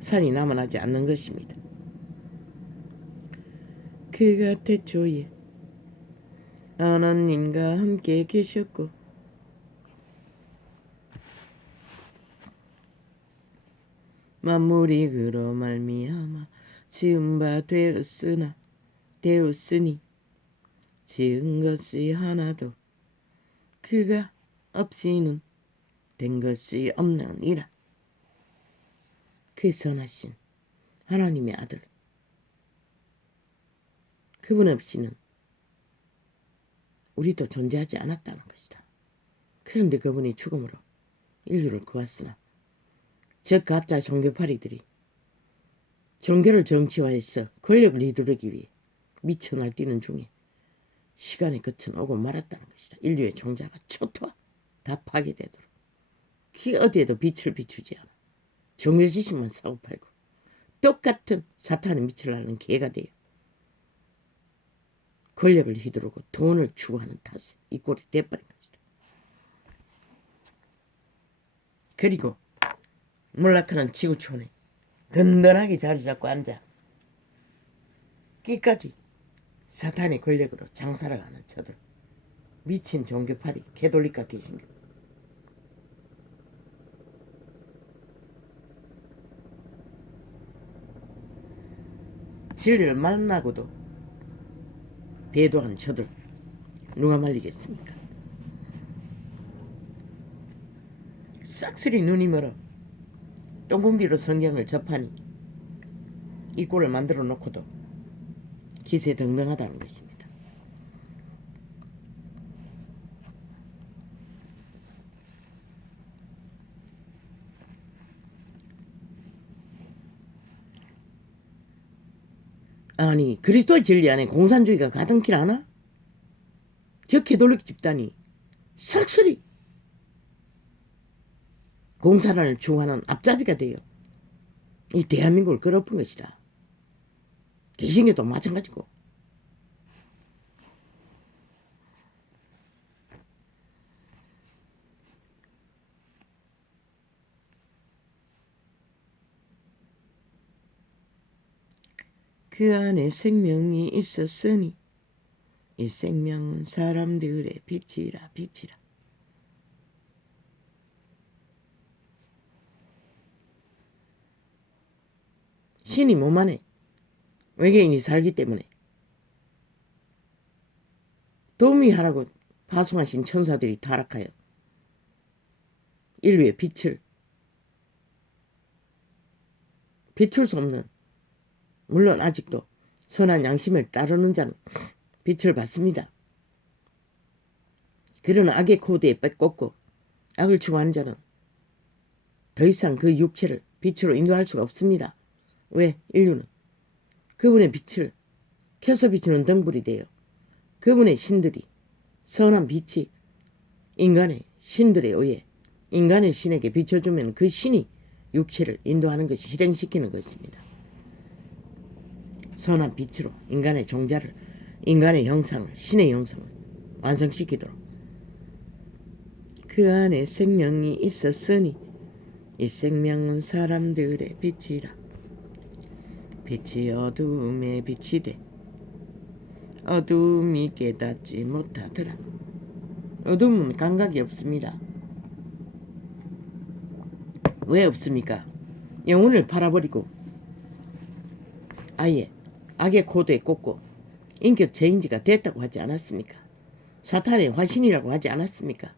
산이 남아나지 않는 것입니다. 그가 태초에 하나님과 함께 계셨고 만물이 그로 말미암아 지은 바 되었으니 지은 것이 하나도 그가 없이는 된 것이 없느니라. 그 선하신 하나님의 아들, 그분 없이는 우리도 존재하지 않았다는 것이다. 그런데 그분이 죽음으로 인류를 구했으나 저 가짜 종교파리들이 종교를 정치화해서 권력을 이루기 위해 미쳐 날뛰는 중에 시간의 끝은 오고 말았다는 것이다. 인류의 종자가 초토화 다 파괴되도록 그 어디에도 빛을 비추지 않아 종교 지식만 사고팔고 똑같은 사탄의 밑을 나는 개가 되어 권력을 휘두르고 돈을 추구하는 탓에 이 꼴이 돼버린 것이다. 그리고 몰락하는 지구촌에 든든하게 자리 잡고 앉아 끝까지 사탄의 권력으로 장사를 하는 저들, 미친 종교파리 개돌리카 개신교. 진리를 만나고도 배도한 저들 누가 말리겠습니까? 싹쓸이 눈이 멀어 똥공비로 성경을 접하니 이 꼴을 만들어 놓고도 기세등등하다는 것입니다. 아니 그리스도의 진리 안에 공산주의가 가등길 하나? 저 개돌릭 집단이 싹쓸이 공산을 추구하는 앞잡이가 돼요. 이 대한민국을 끌어엎은 것이다. 개신교도 마찬가지고. 그 안에 생명이 있었으니 이 생명은 사람들의 빛이라 빛이라. 신이 몸 안에 외계인이 살기 때문에 도움이 하라고 파송하신 천사들이 타락하여 인류의 빛을 비출 수 없는, 물론 아직도 선한 양심을 따르는 자는 빛을 받습니다. 그러나 악의 코드에 빼꽂고 악을 추구하는 자는 더 이상 그 육체를 빛으로 인도할 수가 없습니다. 왜? 인류는 그분의 빛을 켜서 비추는 등불이 되어 그분의 신들이 선한 빛이 인간의 신들에 의해 인간의 신에게 비춰주면 그 신이 육체를 인도하는 것이 실행시키는 것입니다. 선한 빛으로 인간의 종자를, 인간의 형상을, 신의 형상을 완성시키도록. 그 안에 생명이 있었으니 이 생명은 사람들의 빛이라. 빛이 어두움에 빛이 돼 어두움이 깨닫지 못하더라. 어두움은 감각이 없습니다. 왜 없습니까? 영혼을 팔아버리고 아예 악의 코드에 꽂고 인격 체인지가 됐다고 하지 않았습니까? 사탄의 화신이라고 하지 않았습니까?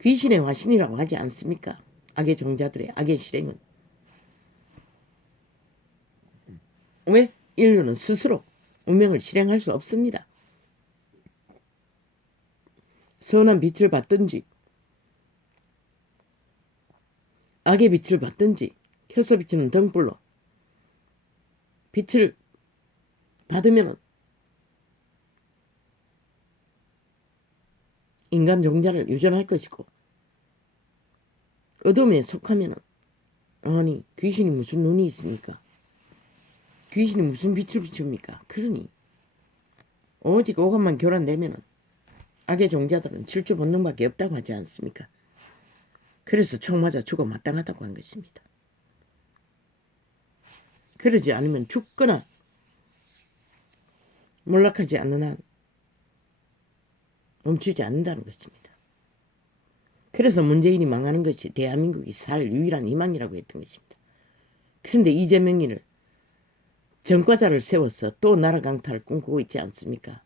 귀신의 화신이라고 하지 않습니까? 악의 종자들의 악의 실행은. 왜? 인류는 스스로 운명을 실행할 수 없습니다. 선한 빛을 받든지 악의 빛을 받든지 켜서 비치는 등불로 빛을 받으면 인간 종자를 유전할 것이고, 어둠에 속하면 아니 귀신이 무슨 눈이 있습니까? 귀신이 무슨 빛을 비춥니까? 그러니 오직 오감만 교란되면 악의 종자들은 질주 본능밖에 없다고 하지 않습니까? 그래서 총 맞아 죽어 마땅하다고 한 것입니다. 그러지 않으면 죽거나 몰락하지 않는 한 멈추지 않는다는 것입니다. 그래서 문재인이 망하는 것이 대한민국이 살 유일한 희망이라고 했던 것입니다. 그런데 이재명이를 전과자를 세워서 또 나라 강탈을 꿈꾸고 있지 않습니까?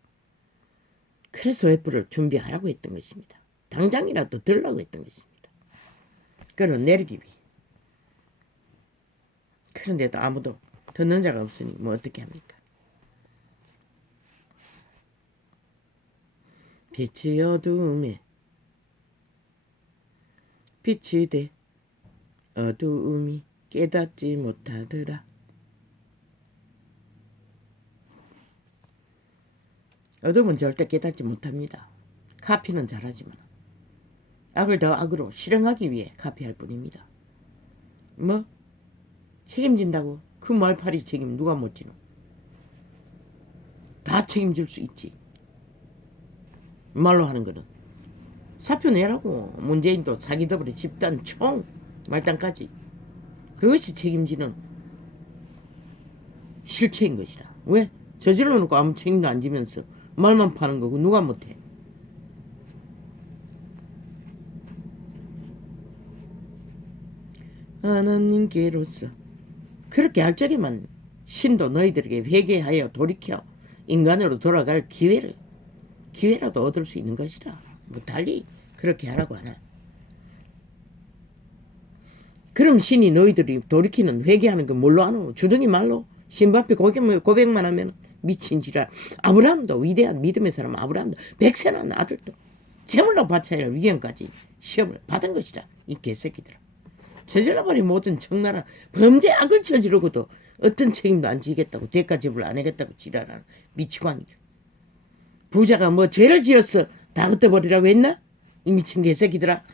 그래서 외부를 준비하라고 했던 것입니다. 당장이라도 들라고 했던 것입니다. 그걸 내리기 위해. 그런데도 아무도 듣는 자가 없으니 뭐 어떻게 합니까? 빛이 어두움에 빛이 돼 어두움이 깨닫지 못하더라. 어둠은 절대 깨닫지 못합니다. 카피는 잘하지만 악을 더 악으로 실행하기 위해 카피할 뿐입니다. 뭐? 책임진다고? 그 말파리 책임 누가 못 지노? 다 책임질 수 있지. 말로 하는 거는. 사표 내라고. 문재인도 사기더블의 집단 총 말단까지. 그것이 책임지는 실체인 것이라. 왜? 저질러 놓고 아무 책임도 안 지면서 말만 파는 거고 누가 못해. 하나님께로서 그렇게 할 적에만 신도 너희들에게 회개하여 돌이켜 인간으로 돌아갈 기회라도 얻을 수 있는 것이라. 뭐 달리 그렇게 하라고 하나. 그럼 신이 너희들이 돌이키는 회개하는 건 뭘로 하노? 주둥이 말로? 신 앞에 고백만 하면 미친 지랄. 아브라함도 위대한 믿음의 사람 아브라함도 백세난 아들도 제물로 바쳐야 할 위험까지 시험을 받은 것이다. 이 개새끼들아. 저질러버린 모든 적나라 범죄 악을 저지르고도 어떤 책임도 안 지겠다고 대가 지불 안 하겠다고 지랄하는 미치광이들. 부자가 뭐 죄를 지었어 다 흩어버리라고 했나? 이 미친 개새끼들아.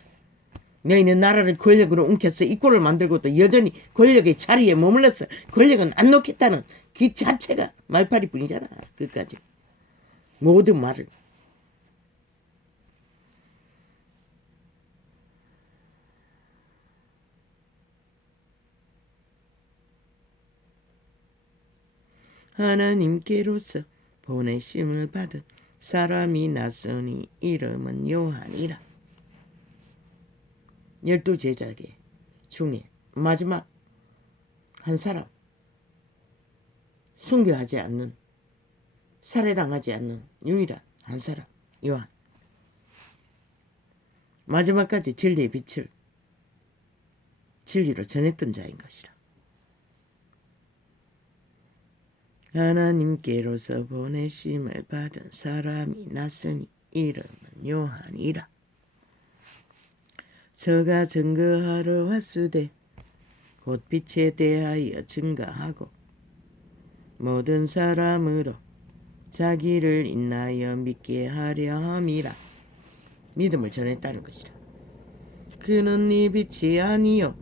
너희는 나라를 권력으로 웅켜서 이꼴을 만들고도 여전히 권력의 자리에 머물러서 권력은 안 놓겠다는 그 자체가 말파리뿐이잖아. 끝까지 모든 말을. 하나님께로서 보내심을 받은 사람이 낯서니 이름은 요한이라. 12제자계 중에 마지막 한 사람, 순교하지 않는, 살해당하지 않는 유일한 한 사람, 요한. 마지막까지 진리의 빛을 진리로 전했던 자인 것이라. 하나님께로서 보내심을 받은 사람이 낯으니 이름은 요한이라. 저가 증거하러 왔으되 곧 빛에 대하여 증거하고 모든 사람으로 자기를 인하여 믿게 하려 함이라. 믿음을 전했다는 것이라. 그는 네 빛이 아니요.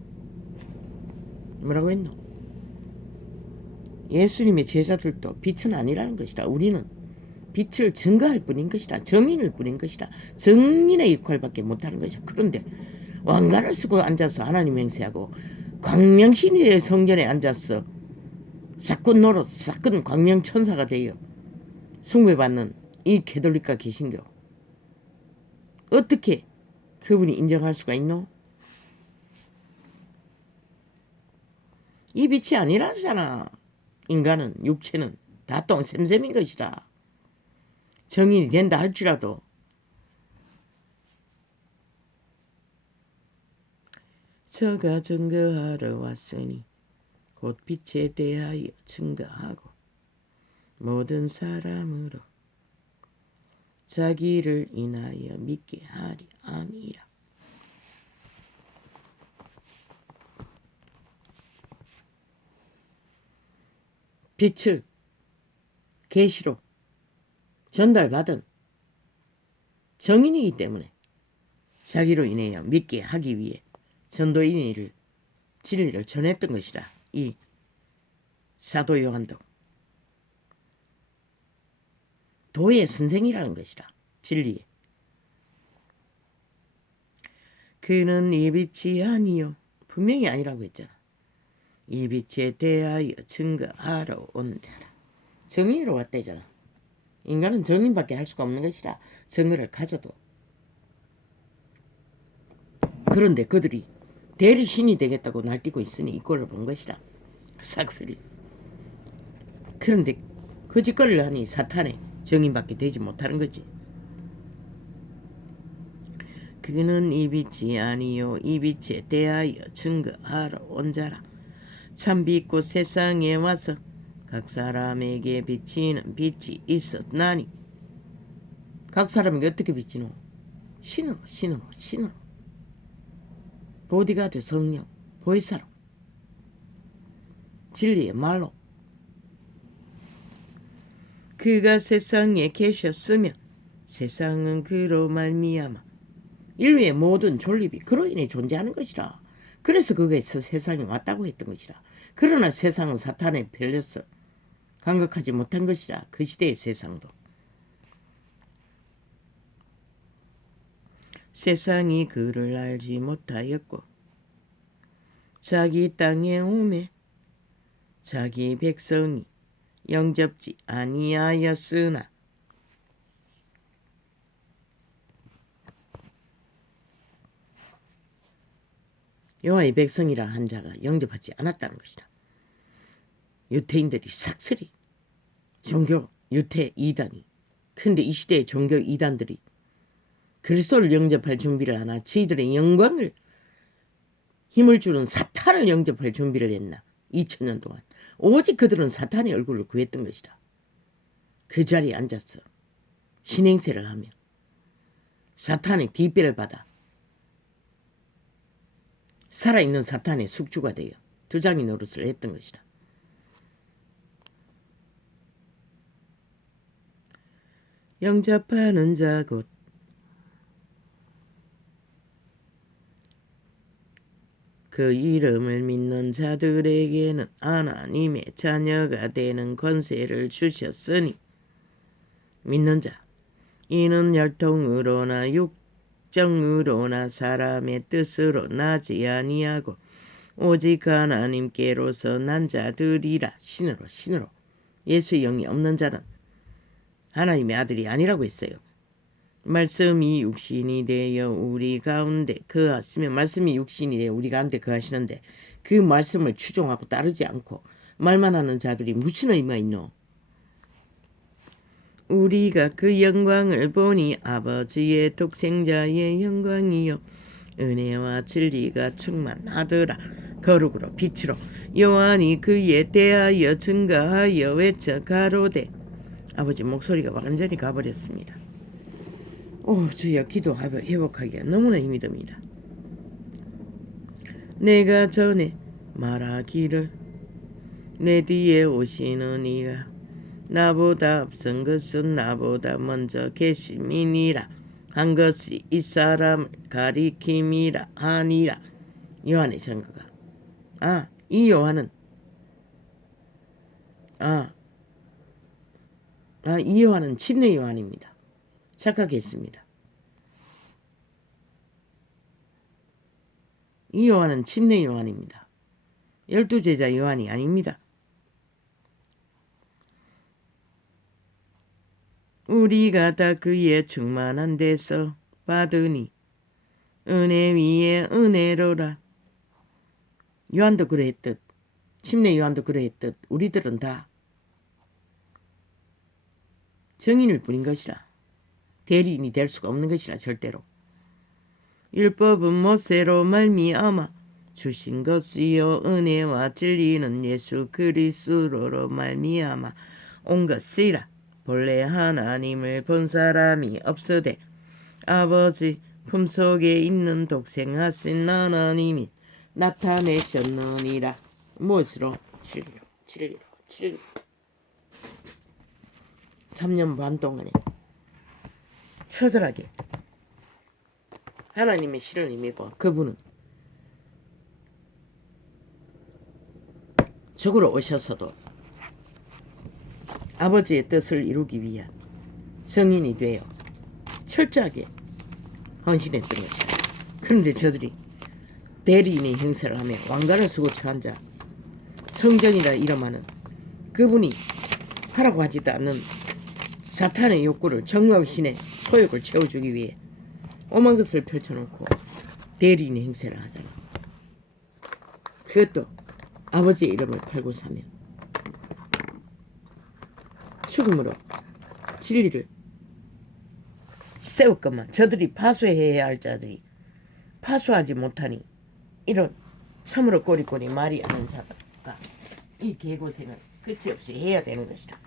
뭐라고 했노? 예수님의 제자들도 빛은 아니라는 것이라. 우리는 빛을 증거할 뿐인 것이라. 정인일 뿐인 것이라. 정인의 역할밖에 못하는 것이라. 그런데 왕관을 쓰고 앉아서 하나님 행세하고 광명신의 성전에 앉아서 사건 노릇 사건 광명천사가 되어 숭배받는 이 캐톨릭과 개신교, 어떻게 그분이 인정할 수가 있노? 이 빛이 아니라잖아. 인간은, 육체는 다 똥샘샘인 것이다. 정인이 된다 할지라도 저가 증거하러 왔으니 곧 빛에 대하여 증거하고 모든 사람으로 자기를 인하여 믿게 하리 함이라. 빛을 계시로 전달받은 정인이기 때문에 자기로 인하여 믿게 하기 위해 전도인의 일을 진리를 전했던 것이라. 이 사도 요한도 도의 선생이라는 것이라. 진리에. 그는 이 빛이 아니요. 분명히 아니라고 했잖아. 이 빛에 대하여 증거하러 온 자라. 정인으로 왔대잖아. 인간은 정인밖에 할 수가 없는 것이라. 정의를 가져도. 그런데 그들이 대리신이 되겠다고 날뛰고 있으니 이 꼴을 본 것이라. 싹쓸이. 그런데 그 짓거리를 하니 사탄의 정인밖에 되지 못하는 거지. 그는 이 빛이 아니요 이 빛에 대하여 증거하러 온 자라. 참 빛곧 세상에 와서 각 사람에게 비치는 빛이 있었나니. 각 사람에게 어떻게 비치노? 신으로. 보디가드 성령, 보혜사로, 진리의 말로. 그가 세상에 계셨으면 세상은 그로 말미암아 인류의 모든 존립이 그로 인해 존재하는 것이라. 그래서 그가 세상에 왔다고 했던 것이라. 그러나 세상은 사탄에 per려서 감각하지 못한 것이라. 그 시대의 세상도. 세상이 그를 알지 못하였고 자기 땅에 오매 자기 백성이 영접지 아니하였으나 여호와의 백성이라 한 자가 영접하지 않았다는 것이다. 유태인들이 싹쓸이 종교 유태 이단이. 근데 이 시대의 종교 이단들이 그리스도를 영접할 준비를 하나 저희들의 영광을 힘을 주는 사탄을 영접할 준비를 했나. 2000년 동안 오직 그들은 사탄의 얼굴을 구했던 것이다. 그 자리에 앉아서 신행세를 하며 사탄의 뒷배를 받아 살아있는 사탄의 숙주가 되어 두장이 노릇을 했던 것이다. 영접하는 자 곧 그 이름을 믿는 자들에게는 하나님의 자녀가 되는 권세를 주셨으니. 믿는 자 이는 혈통으로나 육정으로나 사람의 뜻으로 나지 아니하고 오직 하나님께로서 난 자들이라. 신으로. 예수의 영이 없는 자는 하나님의 아들이 아니라고 했어요. 말씀이 육신이 되어 우리 가운데 거하시면, 말씀이 육신이 되어 우리 가운데 거하시는데 그 말씀을 추종하고 따르지 않고 말만 하는 자들이 무슨 의미가 있노? 우리가 그 영광을 보니 아버지의 독생자의 영광이요 은혜와 진리가 충만하더라. 거룩으로 빛으로 요한이 그에 대하여 증거하여 외쳐 가로되. 아버지 목소리가 완전히 가버렸습니다. 주여 기도 회복하기가 너무나 힘이 듭니다. 내가 전에 말하기를 내 뒤에 오시는 이가 나보다 앞선 것은 나보다 먼저 계심이니라 한 것이 이 사람을 가리킴이라 하니라. 요한의 증거가. 이 요한은 이 요한은 침례 요한입니다. 착각했습니다. 이 요한은 침례 요한입니다. 12제자 요한이 아닙니다. 우리가 다 그의 충만한 데서 받으니 은혜 위에 은혜로라. 요한도 그러했듯 침례 요한도 그러했듯 우리들은 다 증인을 뿐인 것이라. 대리인이 될 수가 없는 것이라. 절대로. 율법은 모세로 말미암아 주신 것이요 은혜와 진리는 예수 그리스도로 말미암아 온 것이라. 본래 하나님을 본 사람이 없으되 아버지 품속에 있는 독생하신 하나님이 나타내셨느니라. 무엇으로? 진리로. 3년 반 동안에 처절하게 하나님의 실을 힘입어 그분은 죽으러 오셔서도 아버지의 뜻을 이루기 위한 성인이 되어 철저하게 헌신했던 것이다. 그런데 저들이 대리인의 행세를 하며 왕관을 쓰고 처앉아 성전이라 이름하는 그분이 하라고 하지도 않는 사탄의 욕구를 정의신의 소욕을 채워주기 위해 오만 것을 펼쳐놓고 대리인의 행세를 하잖아. 그것도 아버지의 이름을 팔고 사면 죽음으로 진리를 세웠건만 저들이 파수해야 할 자들이 파수하지 못하니 이런 참으로 꼬리꼬리 말이 안 하는 자들과 이 개고생을 끝이 없이 해야 되는 것이다.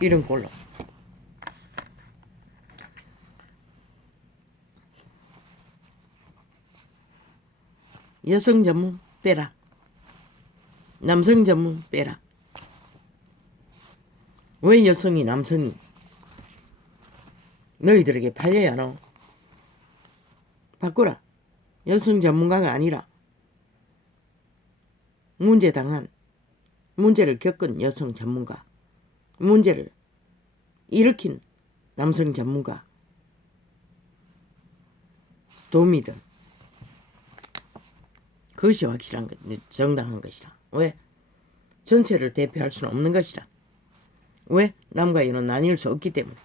이런 꼴로 여성 전문 빼라. 남성 전문 빼라. 왜 여성이 남성이 너희들에게 팔려야 하노? 바꾸라. 여성 전문가가 아니라 문제를 겪은 여성 전문가, 문제를 일으킨 남성 전문가, 도움이든 그것이 확실한 것, 정당한 것이다. 왜? 전체를 대표할 수는 없는 것이다. 왜? 남과 여는 나뉠 수 없기 때문에.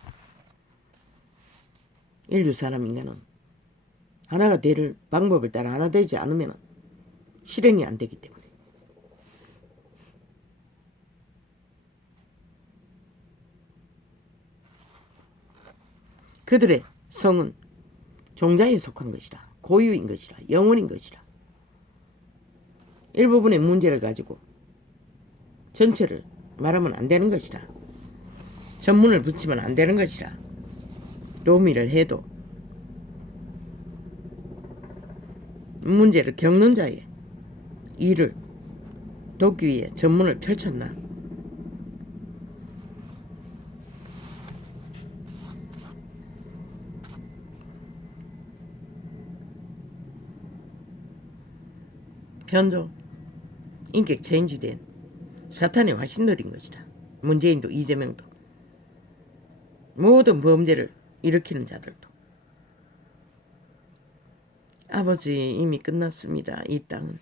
인류 사람 인간은 하나가 될 방법을 따라 하나 되지 않으면 실행이 안 되기 때문에. 그들의 성은 종자에 속한 것이다. 고유인 것이다. 영혼인 것이다. 일부분의 문제를 가지고 전체를 말하면 안 되는 것이다. 전문을 붙이면 안 되는 것이다. 도우미를 해도 문제를 겪는 자의 일을 돕기 위해 전문을 펼쳤나? 변조, 인격 체인지된 사탄의 화신들인 것이다. 문재인도 이재명도 모든 범죄를 일으키는 자들도. 아버지 이미 끝났습니다. 이 땅은.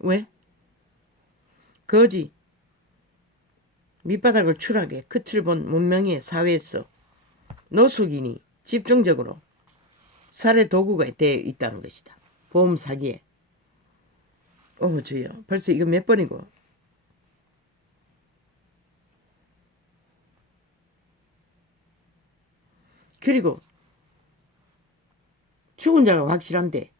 왜? 거지 밑바닥을 추락해 끝을 본 문명의 사회에서 노숙인이 집중적으로 살해 도구가 되어 있다는 것이다. 보험 사기에. 주여, 벌써 이거 몇 번이고. 그리고 죽은 자가 확실한데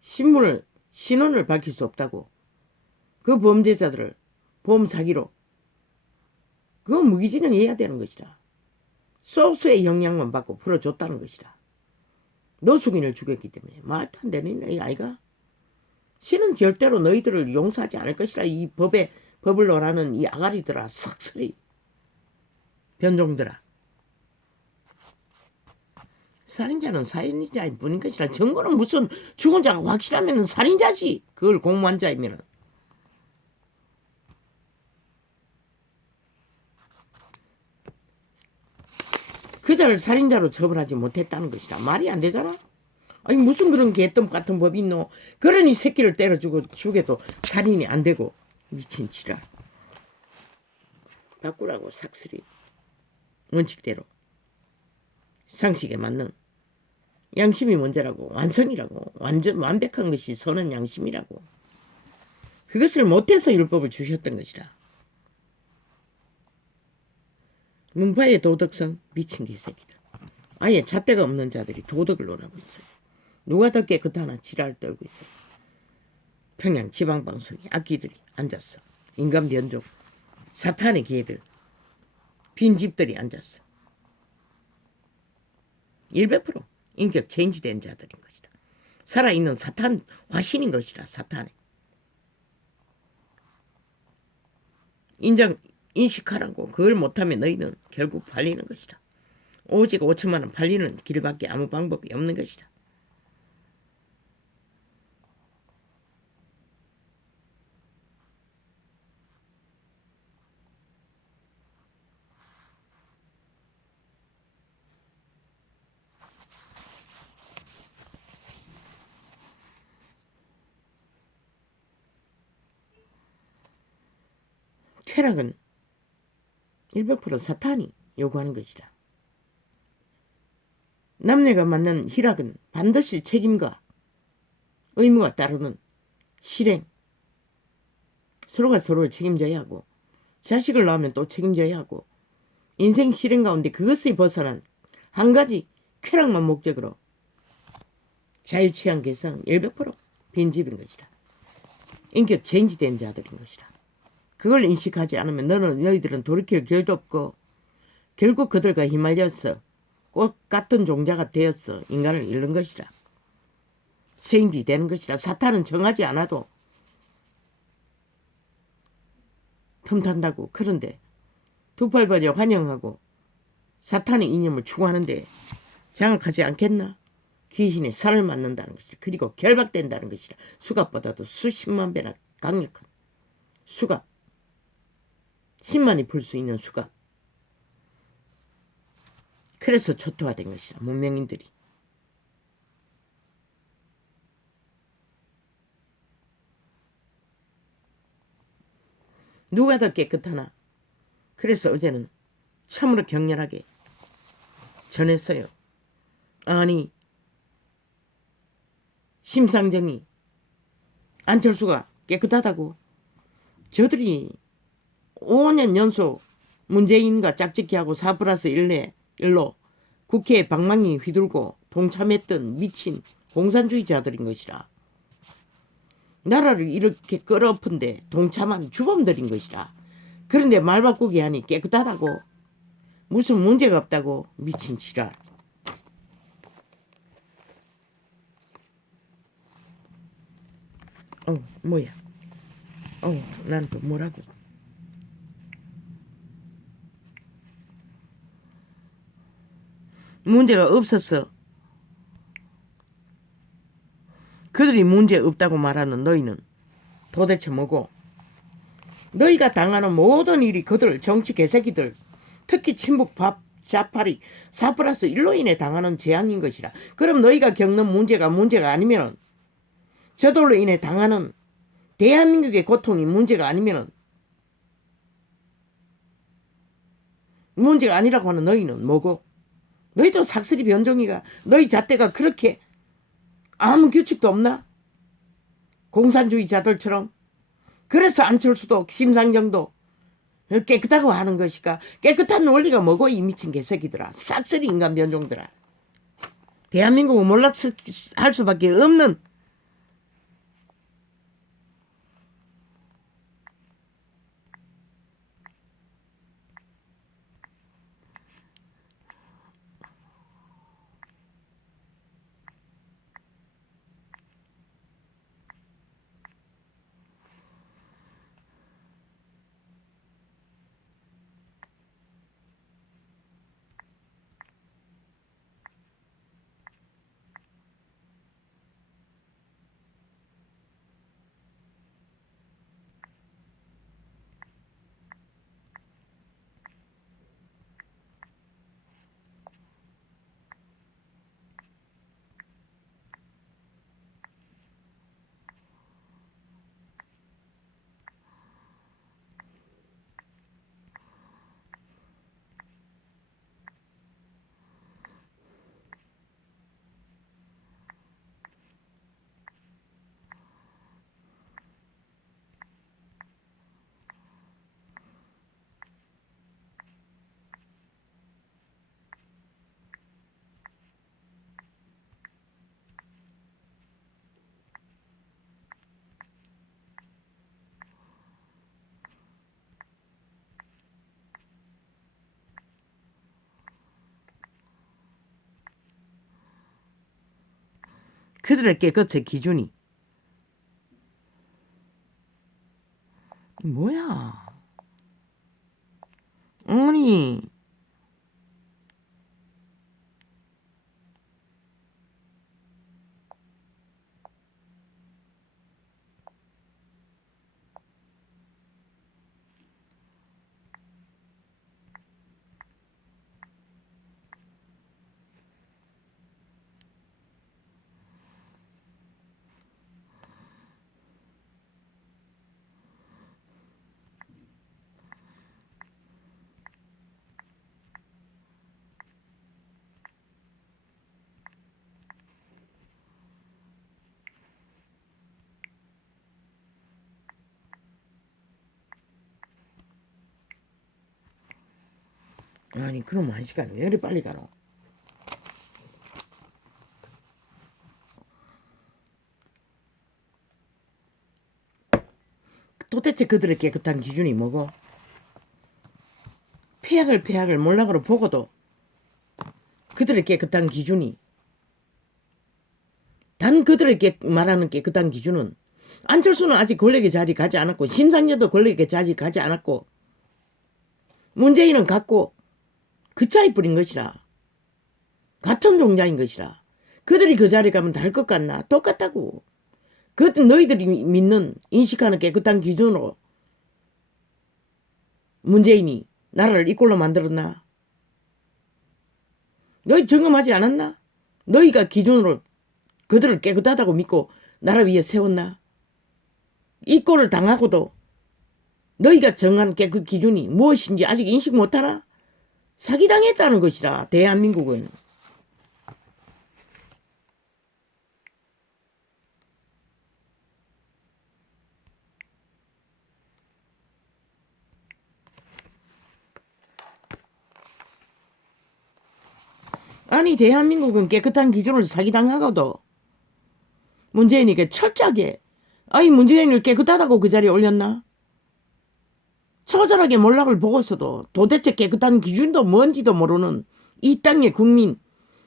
신원을 밝힐 수 없다고 그 범죄자들을 보험 사기로 그거 무기징역해야 되는 것이다. 소스의 영향만 받고 풀어줬다는 것이다. 노숙인을 죽였기 때문에. 말도 안 되는 이 아이가. 신은 절대로 너희들을 용서하지 않을 것이라. 이 법을 논하는 이 아가리들아, 싹쓸이 변종들아. 살인자는 살인자일 뿐인 것이라. 증거는 무슨 죽은 자가 확실하면 살인자지. 그걸 공모한 자이면은. 그자를 살인자로 처벌하지 못했다는 것이라. 말이 안 되잖아. 아니 무슨 그런 개똥 같은 법이 있노. 그러니 새끼를 때려주고 죽여도 살인이 안 되고. 미친 지랄. 바꾸라고 삭슬이. 원칙대로. 상식에 맞는. 양심이 문제라고. 완성이라고. 완전 완벽한 것이 선한 양심이라고. 그것을 못해서 율법을 주셨던 것이라. 문파의 도덕성 미친 개새끼들. 아예 잣대가 없는 자들이 도덕을 논하고 있어요. 누가 더 깨끗하나 지랄 떨고 있어요. 평양 지방방송에 악기들이 앉았어. 인간 변종 사탄의 개들 빈집들이 앉았어. 100% 인격 체인지된 자들인 것이다. 살아있는 사탄 화신인 것이다. 사탄에. 인식하라고. 그걸 못하면 너희는 결국 팔리는 것이다. 오직 5천만 원 팔리는 길밖에 아무 방법이 없는 것이다. 쾌락은 100% 사탄이 요구하는 것이다. 남녀가 만난 희락은 반드시 책임과 의무가 따르는 실행. 서로가 서로를 책임져야 하고 자식을 낳으면 또 책임져야 하고 인생 실행 가운데 그것을 벗어난 한 가지 쾌락만 목적으로 자유취향 개성 100% 빈집인 것이라. 인격 체인지된 자들인 것이라. 그걸 인식하지 않으면 너희들은 돌이킬 길도 없고 결국 그들과 휘말려서 꽃 같은 종자가 되어서 인간을 잃는 것이라. 체인지 되는 것이라. 사탄은 정하지 않아도 틈탄다고. 그런데 두 팔 벌려 환영하고 사탄의 이념을 추구하는데 장악하지 않겠나? 귀신의 살을 맞는다는 것이라. 그리고 결박된다는 것이라. 수갑보다도 수십만 배나 강력한 수갑. 10만이 불 수 있는 수갑. 그래서 초토화된 것이라. 문명인들이. 누가 더 깨끗하나? 그래서 어제는 참으로 격렬하게 전했어요. 아니, 심상정이 안철수가 깨끗하다고. 저들이 5년 연속 문재인과 짝짓기하고 4+1로 국회에 방망이 휘둘고 동참했던 미친 공산주의자들인 것이라. 나라를 이렇게 끌어엎은데 동참한 주범들인 것이라. 그런데 말 바꾸기 하니 깨끗하다고. 무슨 문제가 없다고. 미친 지랄. 뭐야. 난 또 뭐라고. 문제가 없었어. 그들이 문제 없다고 말하는 너희는 도대체 뭐고? 너희가 당하는 모든 일이 그들 정치 개새끼들, 특히 친북 좌파리 4+1로 인해 당하는 재앙인 것이라. 그럼 너희가 겪는 문제가 아니면, 저들로 인해 당하는 대한민국의 고통이 문제가 아니면, 문제가 아니라고 하는 너희는 뭐고? 너희도 삭슬이 변종이가, 너희 잣대가 그렇게 아무 규칙도 없나? 공산주의자들처럼. 그래서 안철수도 심상정도 깨끗하고 하는 것이까. 깨끗한 논리가 뭐고 이 미친 개새끼들아. 싹쓸이 인간 변종들아. 대한민국은 몰락할 수밖에 없는 그들의 깨끗의 기준이 뭐야? 아니, 아니 그럼 1시간 왜 이리 빨리 가노? 도대체 그들의 깨끗한 기준이 뭐고? 폐약을 몰락으로 보고도 그들의 깨끗한 기준이 단 그들의 말하는 깨끗한 기준은 안철수는 아직 권력의 자리 가지 않았고 심상정도 권력의 자리 가지 않았고 문재인은 갔고 그 차이뿐인 것이라. 같은 종자인 것이라. 그들이 그 자리 가면 다를 것 같나? 똑같다고. 그것도 너희들이 믿는 인식하는 깨끗한 기준으로 문재인이 나라를 이 꼴로 만들었나? 너희 점검하지 않았나? 너희가 기준으로 그들을 깨끗하다고 믿고 나라 위에 세웠나? 이 꼴을 당하고도 너희가 정한 그 기준이 무엇인지 아직 인식 못하나? 사기당했다는 것이라 대한민국은. 아니 대한민국은 깨끗한 기준으로 사기당하고도 문재인이 철저하게 아니 문재인을 깨끗하다고 그 자리에 올렸나? 처절하게 몰락을 보고서도 도대체 깨끗한 기준도 뭔지도 모르는 이 땅의 국민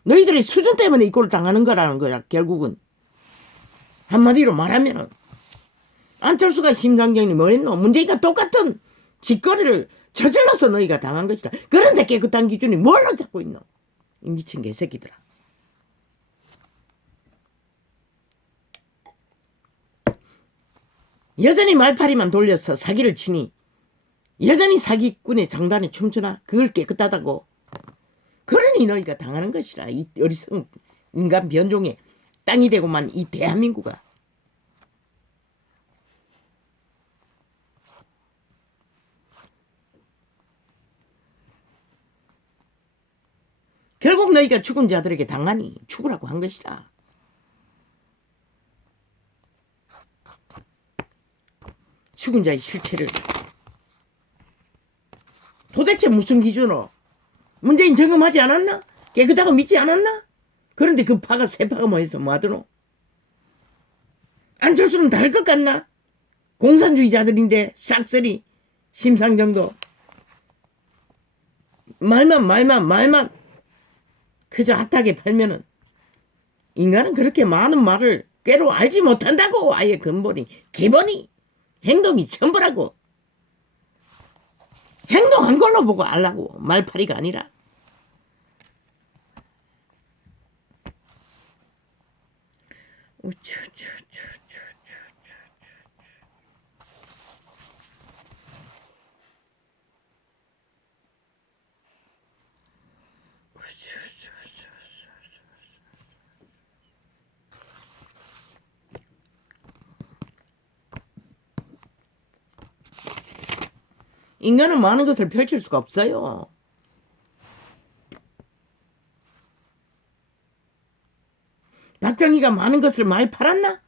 너희들의 수준 때문에 이 꼴을 당하는 거라는 거야. 결국은 한마디로 말하면은 안철수가 심상정이 뭐랬노? 문재인과 똑같은 짓거리를 저질러서 너희가 당한 것이다. 그런데 깨끗한 기준이 뭘로 잡고 있노? 이 미친 개새끼들아. 여전히 말파리만 돌려서 사기를 치니 여전히 사기꾼의 장단에 춤추나? 그걸 깨끗하다고. 그러니 너희가 당하는 것이라. 이 어리석은 인간 변종의 땅이 되고만 이 대한민국아. 결국 너희가 죽은 자들에게 당하니 죽으라고 한 것이라. 죽은 자의 실체를 도대체 무슨 기준으로 문재인 점검하지 않았나? 깨끗하고 믿지 않았나? 그런데 그 파가 새 파가 뭐해서 뭐하더노? 안철수는 다를 것 같나? 공산주의자들인데 싹쓸이 심상정도 말만 그저 핫하게 팔면은 인간은 그렇게 많은 말을 꾀로 알지 못한다고. 아예 근본이 기본이 행동이 전부라고. 행동한 걸로 보고 알라고. 말파리가 아니라. 인간은 많은 것을 펼칠 수가 없어요. 박정희가 많은 것을 많이 팔았나?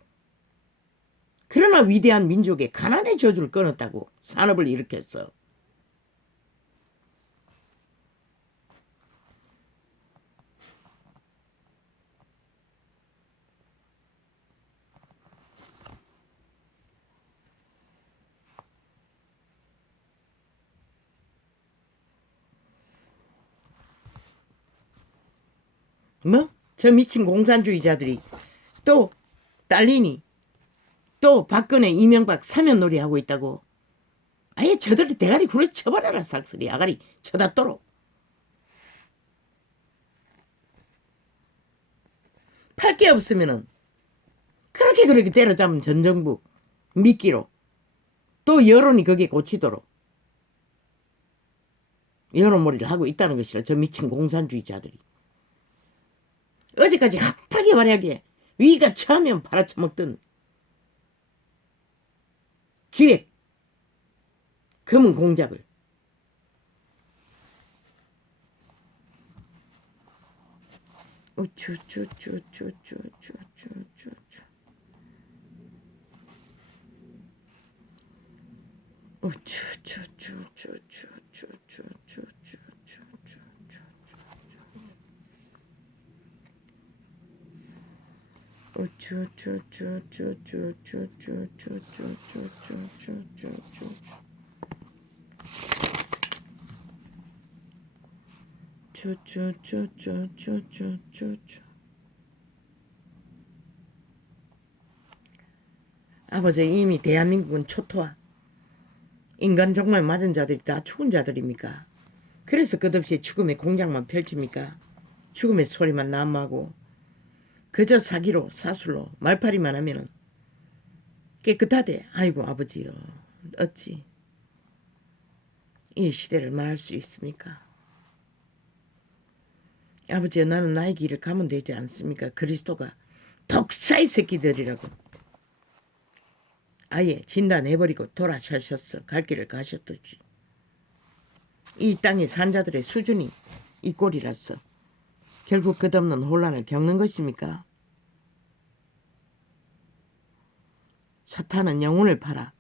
그러나 위대한 민족의 가난의 저주를 끊었다고. 산업을 일으켰어. 뭐? 저 미친 공산주의자들이 또 딸리니 또 박근혜 이명박 사면놀이 하고 있다고. 아예 저들이 대가리 후려 쳐버려라. 싹쓸이 아가리 쳐다도록. 팔 게 없으면은 그렇게 때려잡은 전 정부 미끼로 또 여론이 거기에 꽂히도록 여론몰이를 하고 있다는 것이라. 저 미친 공산주의자들이 어제까지 핫하게 화려하게 위기가 처하면 팔아쳐먹던 기획 검은 공작을 아버지, 이미 대한민국은 초토화. 인간 종말 맞은 자들이 다 죽은 자들입니까? 그래서 끝없이 죽음의 공장만 펼칩니까? 죽음의 소리만 난무하고 그저 사기로 사술로 말파리만 하면은 깨끗하대. 아이고 아버지요, 어찌 이 시대를 말할 수 있습니까? 아버지요, 나는 나의 길을 가면 되지 않습니까? 그리스도가 독사의 새끼들이라고 아예 진단해버리고 돌아서셨어. 갈 길을 가셨듯이. 이 땅의 산자들의 수준이 이 꼴이라서 결국 끝없는 혼란을 겪는 것입니까? 사탄은 영혼을 팔아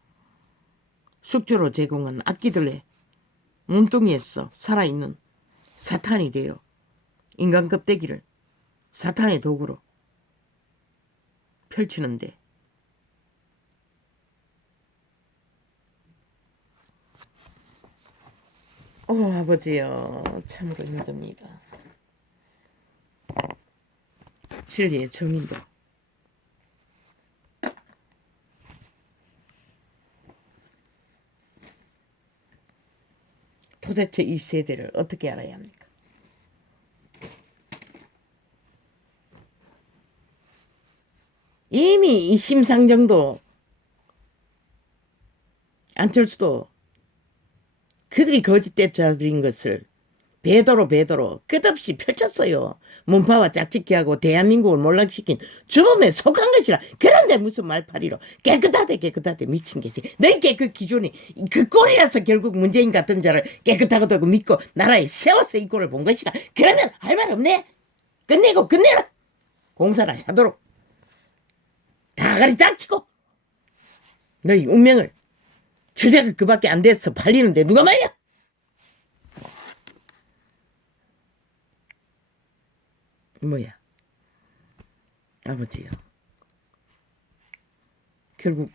숙주로 제공한 악기들의 몸뚱이에서 살아있는 사탄이 되어 인간 껍데기를 사탄의 도구로 펼치는데 아버지요, 참으로 힘듭니다. 진리의 정인도 도대체 이 세대를 어떻게 알아야 합니까? 이미 이 심상정도 안철수도 그들이 거짓대자들인 것을 배도로 끝없이 펼쳤어요. 문파와 짝짓기하고 대한민국을 몰락시킨 주범에 속한 것이라. 그런데 무슨 말파리로 깨끗하대 미친 개새. 너희 깨끗 기준이 그 꼴이라서 결국 문재인 같은 자를 깨끗하다고 믿고 나라에 세워서 이 꼴을 본 것이라. 그러면 할 말 없네. 끝내라. 공사나 하도록 다가리 닥치고 너희 운명을 주제가 그밖에 안 돼서 팔리는데 누가 말이야. 뭐야 아버지요, 결국